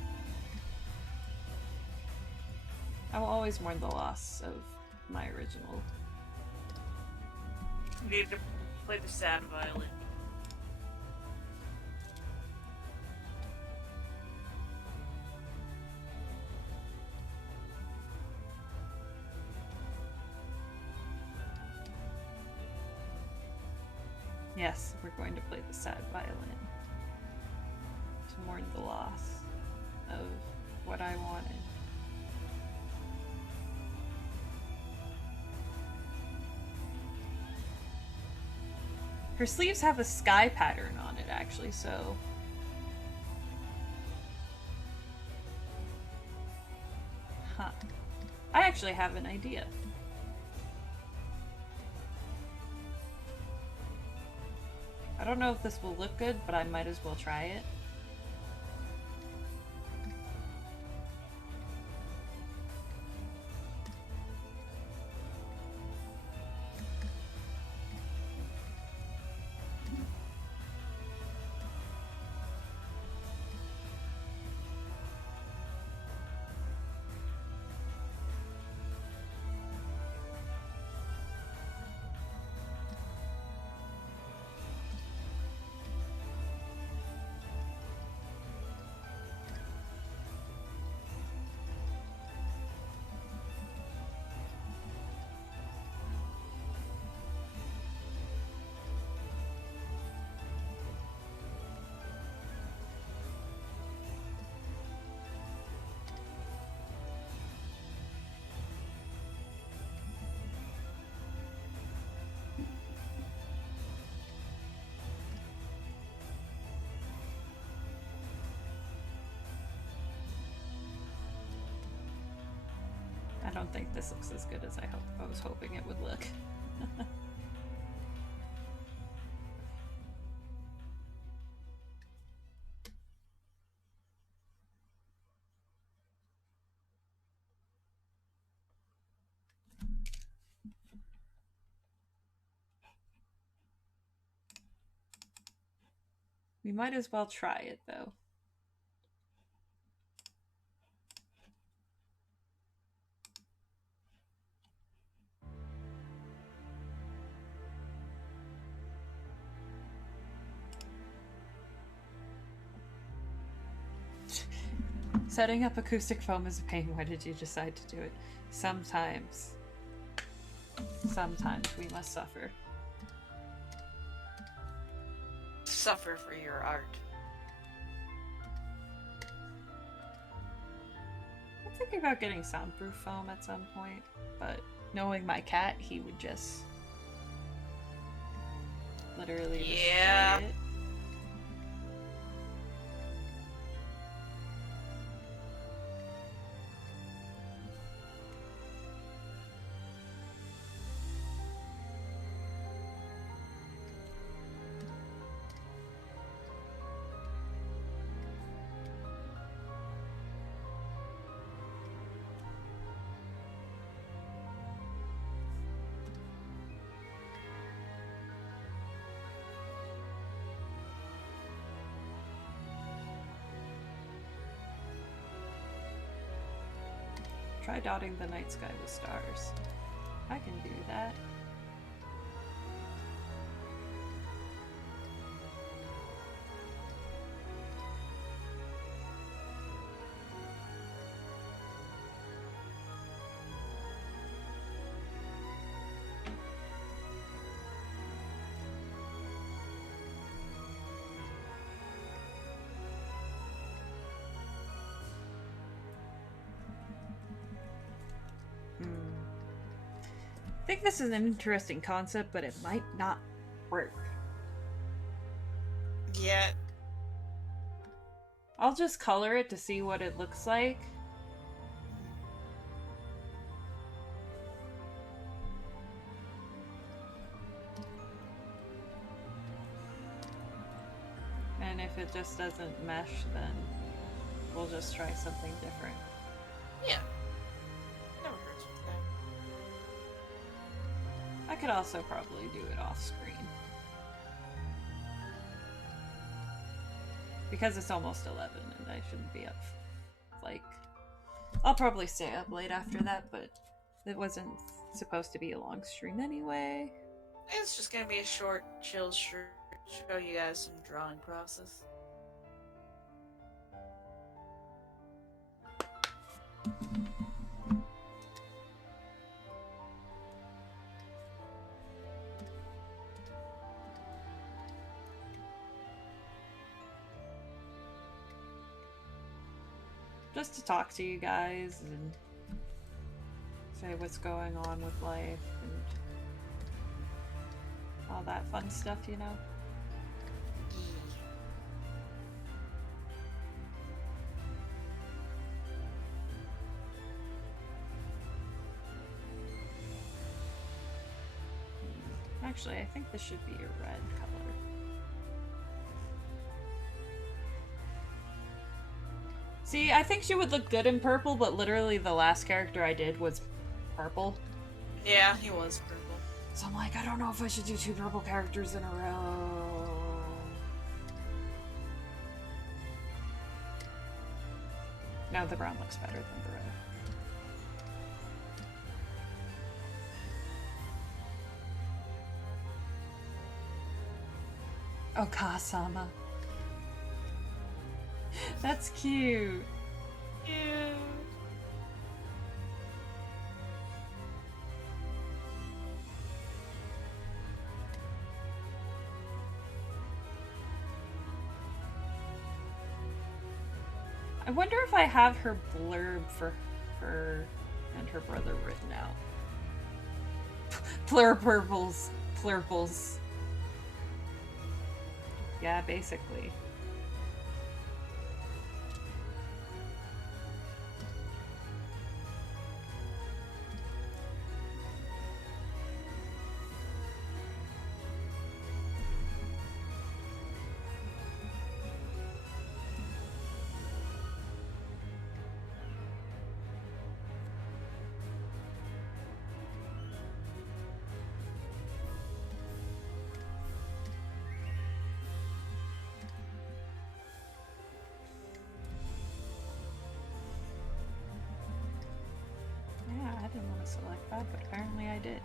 I will always mourn the loss of my original. You need to play the sad violin. Yes, we're going to play the sad violin to mourn the loss of what I wanted. Her sleeves have a sky pattern on it, actually, so... Huh. I actually have an idea. I don't know if this will look good, but I might as well try it. I don't think this looks as good as I was hoping it would look. We might as well try it, though. Setting up acoustic foam is a pain. Why did you decide to do it? Sometimes we must suffer. Suffer for your art. I'm thinking about getting soundproof foam at some point, but knowing my cat, he would just literally destroy it. Try dotting the night sky with stars. I can do that. think this is an interesting concept, but it might not work. Yeah. I'll just color it to see what it looks like. And if it just doesn't mesh, then we'll just try something different. Yeah. Never hurts with that. I could also probably do it off screen. Because it's almost 11 and I shouldn't be up, like... I'll probably stay up late after that, but it wasn't supposed to be a long stream anyway. It's just gonna be a short, chill stream. Show you guys some drawing process. Just to talk to you guys and say what's going on with life and all that fun stuff, you know? Actually, I think this should be a red color. See, I think she would look good in purple, but literally the last character I did was purple. Yeah, he was purple. So I'm like, I don't know if I should do 2 purple characters in a row. No, the brown looks better than the red. Oh, Kasama. That's cute. Yeah. I wonder if I have her blurb for her and her brother written out. Plurpurples. Plurples. Yeah, basically. I didn't want to select that, but apparently I did.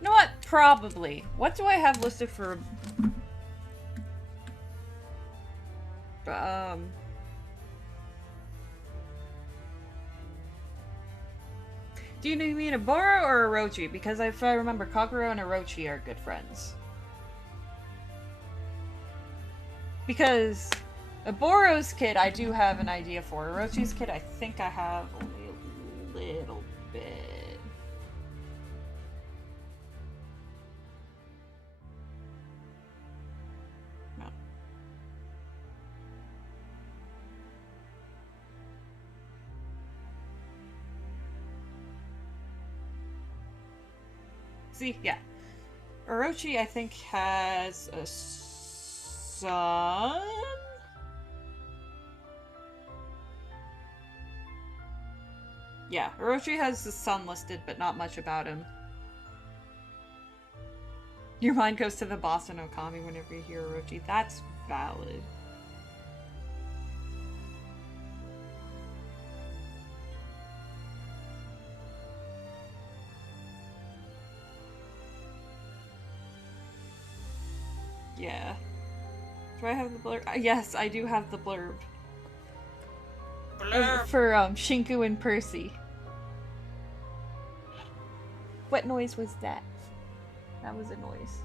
You know what? Probably. What do I have listed for... Do you mean a Boro or a Orochi? Because if I remember, Kagura and Orochi are good friends. Because a Boro's kid I do have an idea for. Orochi's kid I think I have only a little bit. No. See, yeah. Orochi, I think, has a son? Yeah, Orochi has a son listed, but not much about him. Your mind goes to the boss in Okami whenever you hear Orochi. That's valid. Yeah. Do I have the blurb? Yes, I do have the blurb. Blurb. For Shinku and Percy. What noise was that? That was a noise.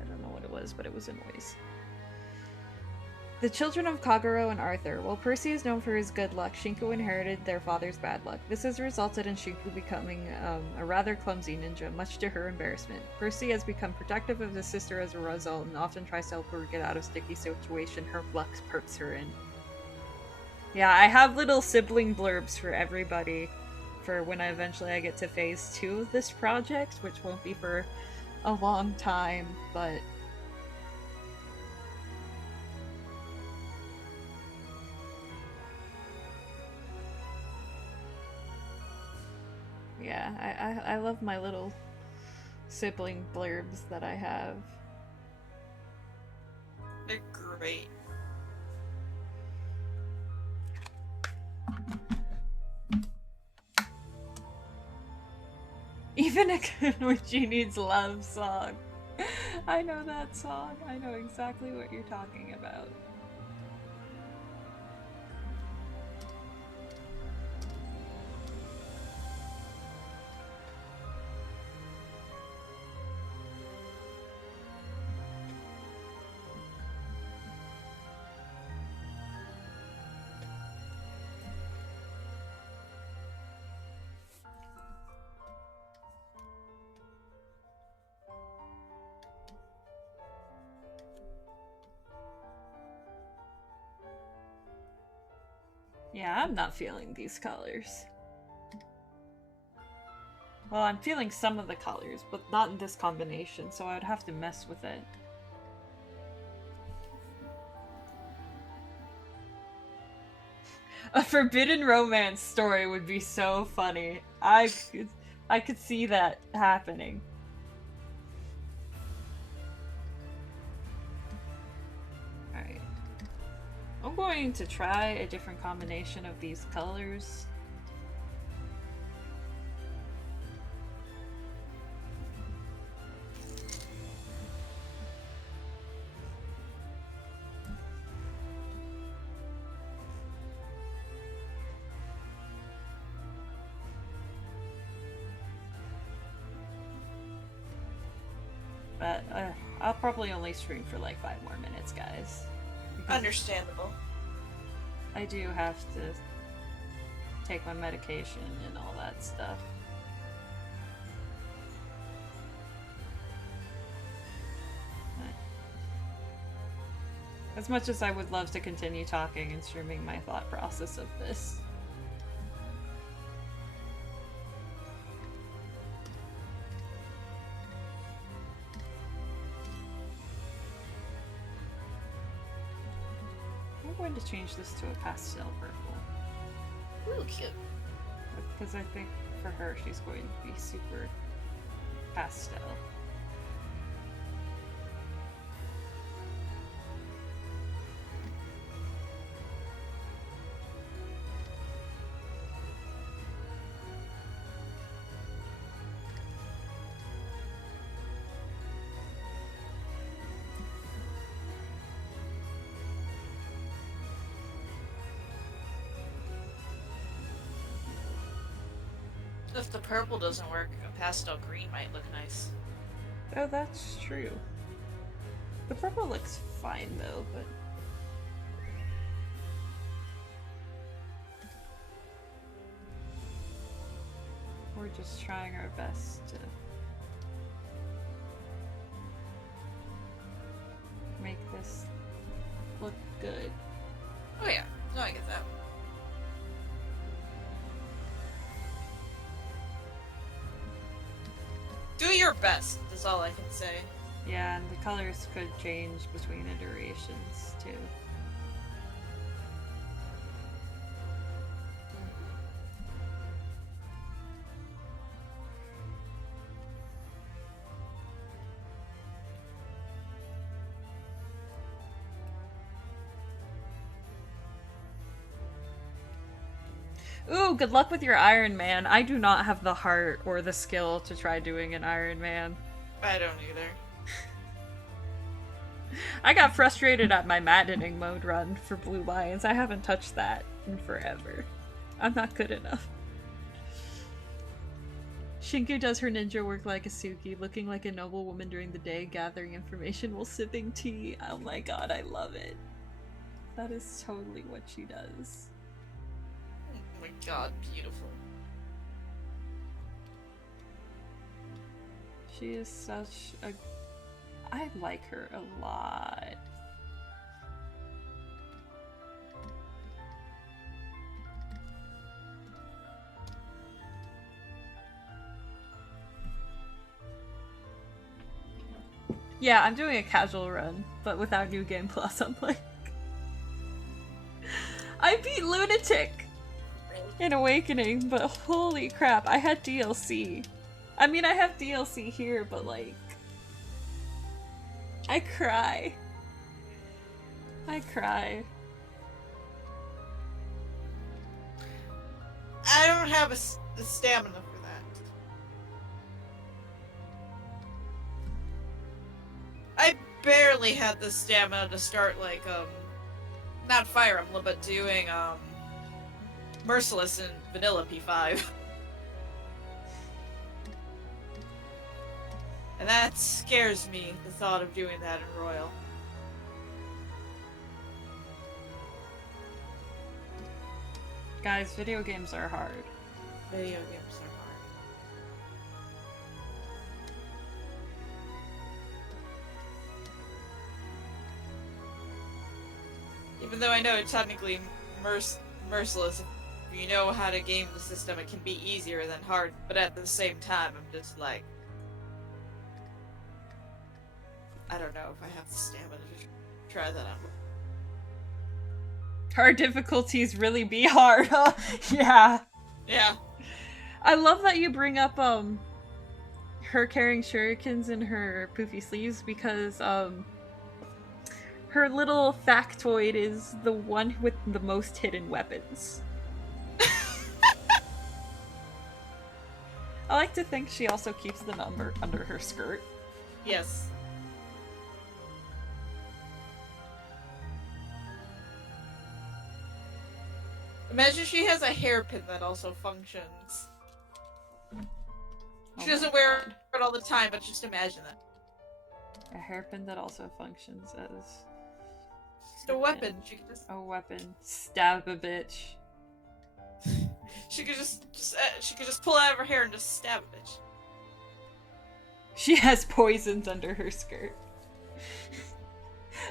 I don't know what it was, but it was a noise. The children of Kagero and Arthur. While Percy is known for his good luck, Shinku inherited their father's bad luck. This has resulted in Shinku becoming a rather clumsy ninja, much to her embarrassment. Percy has become protective of his sister as a result and often tries to help her get out of sticky situation her luck puts her in. Yeah, I have little sibling blurbs for everybody for when I get to phase 2 of this project, which won't be for a long time, but... Yeah, I love my little sibling blurbs that I have. They're great. Even a Kunoichi Needs Love song. I know that song. I know exactly what you're talking about. Yeah, I'm not feeling these colors. Well, I'm feeling some of the colors, but not in this combination, so I would have to mess with it. A forbidden romance story would be so funny. I could see that happening. Alright. I'm going to try a different combination of these colors. But I'll probably only stream for like 5 more minutes, guys. Understandable. I do have to take my medication and all that stuff. As much as I would love to continue talking and streaming my thought process of this. I'm going to change this to a pastel purple. Ooh, cute. Because I think for her she's going to be super pastel. If the purple doesn't work, a pastel green might look nice. Oh, that's true. The purple looks fine though, but... We're just trying our best to make this look good. Oh yeah, no, I get that. Do your best, is all I can say. Yeah, and the colors could change between iterations too. Ooh, good luck with your Iron Man. I do not have the heart or the skill to try doing an Iron Man. I don't either. I got frustrated at my maddening mode run for Blue Lions. I haven't touched that in forever. I'm not good enough. Shinku does her ninja work like a Suki, looking like a noble woman during the day, gathering information while sipping tea. Oh my god, I love it. That is totally what she does. Oh my god, beautiful. She is such a... I like her a lot. Yeah, I'm doing a casual run, but without New Game Plus, I'm like... I beat Lunatic in Awakening, but holy crap, I had DLC. I mean, I have DLC here, but like... I cry. I cry. I don't have the stamina for that. I barely had the stamina to start, like, not Fire Emblem, but doing, Merciless in Vanilla P5. And that scares me, the thought of doing that in Royal. Guys, video games are hard. Video games are hard. Even though I know it's technically merciless, if you know how to game the system, it can be easier than hard, but at the same time, I'm just like... I don't know if I have the stamina to try that out. Hard difficulties really be hard, huh? Yeah. Yeah. I love that you bring up, her carrying shurikens in her poofy sleeves, because, her little factoid is the one with the most hidden weapons. I like to think she also keeps the number under her skirt. Yes. Imagine she has a hairpin that also functions. She doesn't wear it all the time, but just imagine that. A hairpin that also functions as... Just a weapon. She could just... A weapon. Stab a bitch. She could just pull out of her hair and just stab a bitch. She has poisons under her skirt.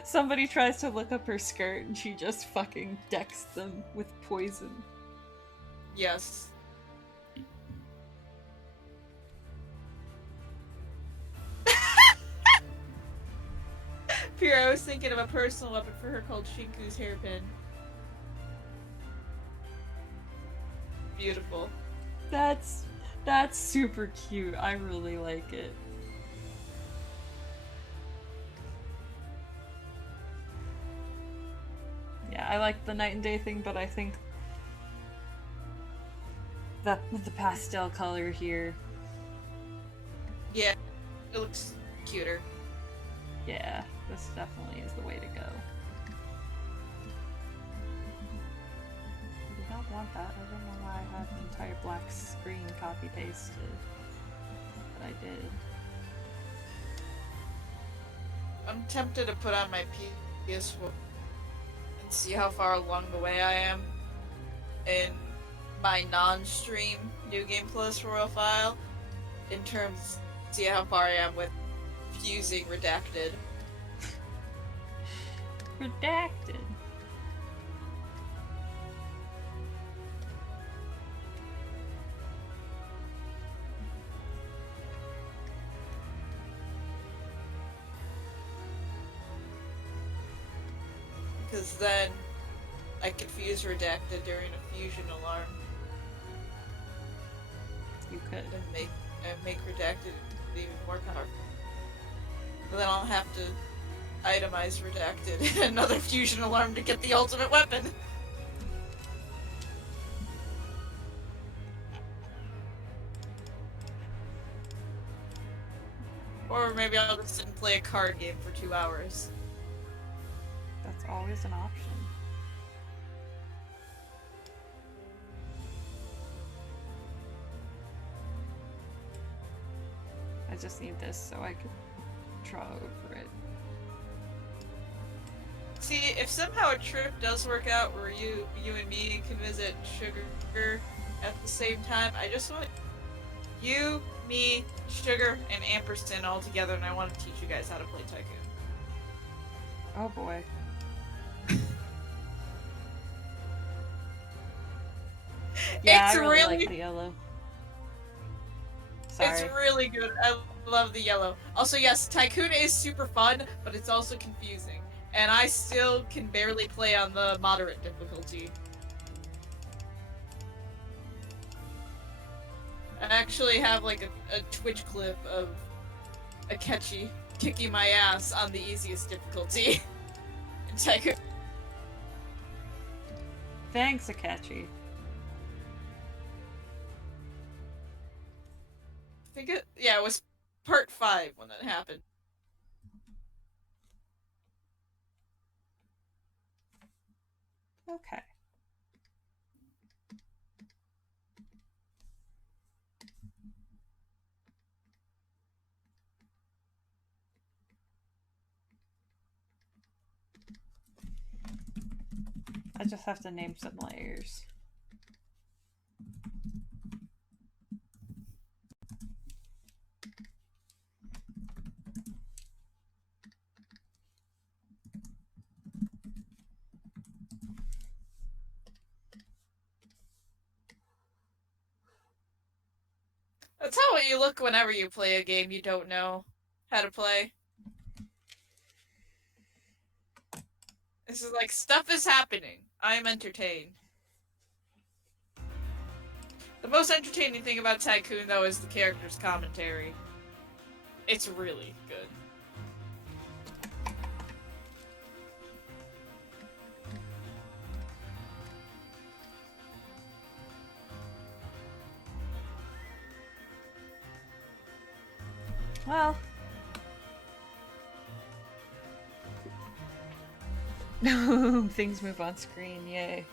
Somebody tries to look up her skirt and she just fucking decks them with poison. Yes. Pure, I was thinking of a personal weapon for her called Shinku's hairpin. Beautiful. That's super cute. I really like it. Yeah, I like the night and day thing, but I think that with the pastel color here. Yeah, it looks cuter. Yeah, this definitely is the way to go. I did not want that. I don't know why I had an entire black screen copy pasted, but I did. I'm tempted to put on my PS4 and see how far along the way I am in my non-stream New Game Plus Royal file, in terms, see how far I am with fusing Redacted. Redacted. Because then I could fuse Redacted during a fusion alarm. You could. And make Redacted even more powerful. But then I'll have to itemize Redacted in another fusion alarm to get the ultimate weapon. Or maybe I'll just sit and play a card game for 2 hours. always an option. I just need this so I can draw over it. See, if somehow a trip does work out where you and me can visit Sugar at the same time, I just want you, me, Sugar, and Ampersand all together, and I want to teach you guys how to play Tycoon. Oh boy. Yeah, It's I really really like the yellow. Sorry. It's really good. I love the yellow. Also, yes, Tycoon is super fun, but it's also confusing. And I still can barely play on the moderate difficulty. I actually have like a Twitch clip of Akechi kicking my ass on the easiest difficulty in Tycoon. Thanks, Akechi. I think it was part 5 when that happened. Okay. I just have to name some layers. That's how you look whenever you play a game you don't know how to play. This is like, stuff is happening. I am entertained. The most entertaining thing about Tycoon, though, is the character's commentary. It's really good. Well. Things move on screen, yay.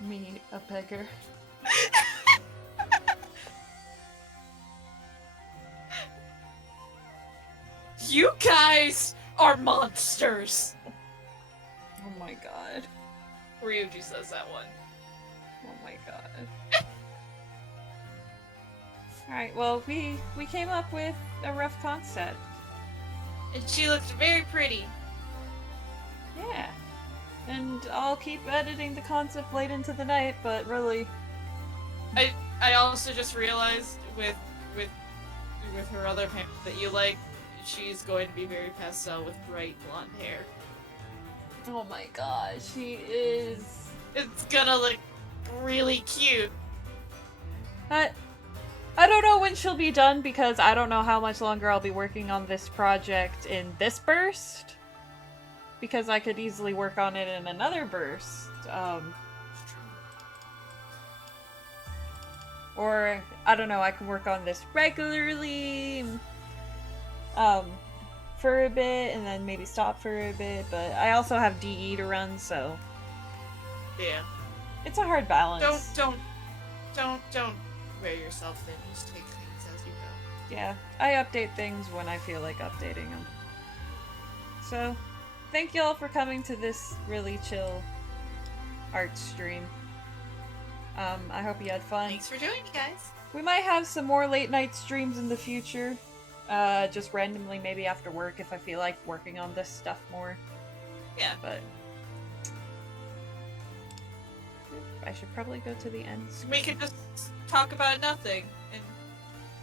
Me, a beggar. You guys are monsters! Oh my god. Ryuji says that one. Oh my god. Alright, well, we came up with a rough concept. And she looked very pretty. Yeah. And I'll keep editing the concept late into the night, but really... I also just realized with her other parent that you like, she's going to be very pastel with bright blonde hair. Oh my god, she is... It's gonna look really cute. I don't know when she'll be done because I don't know how much longer I'll be working on this project in this burst. Because I could easily work on it in another burst. Or, I don't know, I can work on this regularly for a bit and then maybe stop for a bit, but I also have DE to run, so... Yeah. It's a hard balance. Don't wear yourself thin. Just take things as you go. Yeah, I update things when I feel like updating them. So, thank y'all for coming to this really chill art stream. I hope you had fun. Thanks for joining me, guys. We might have some more late night streams in the future. Just randomly, maybe after work if I feel like working on this stuff more. Yeah. But I should probably go to the end screen. We could just talk about nothing and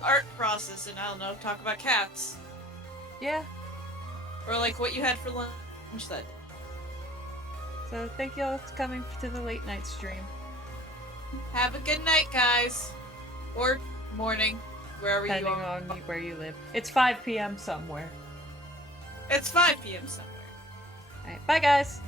art process and, I don't know, talk about cats. Yeah. Or like what you had for lunch that day. So thank y'all for coming to the late night stream. Have a good night, guys. Or morning, wherever Depending you are. on where you live. It's 5 p.m. somewhere. It's 5 p.m. somewhere. Alright, bye guys!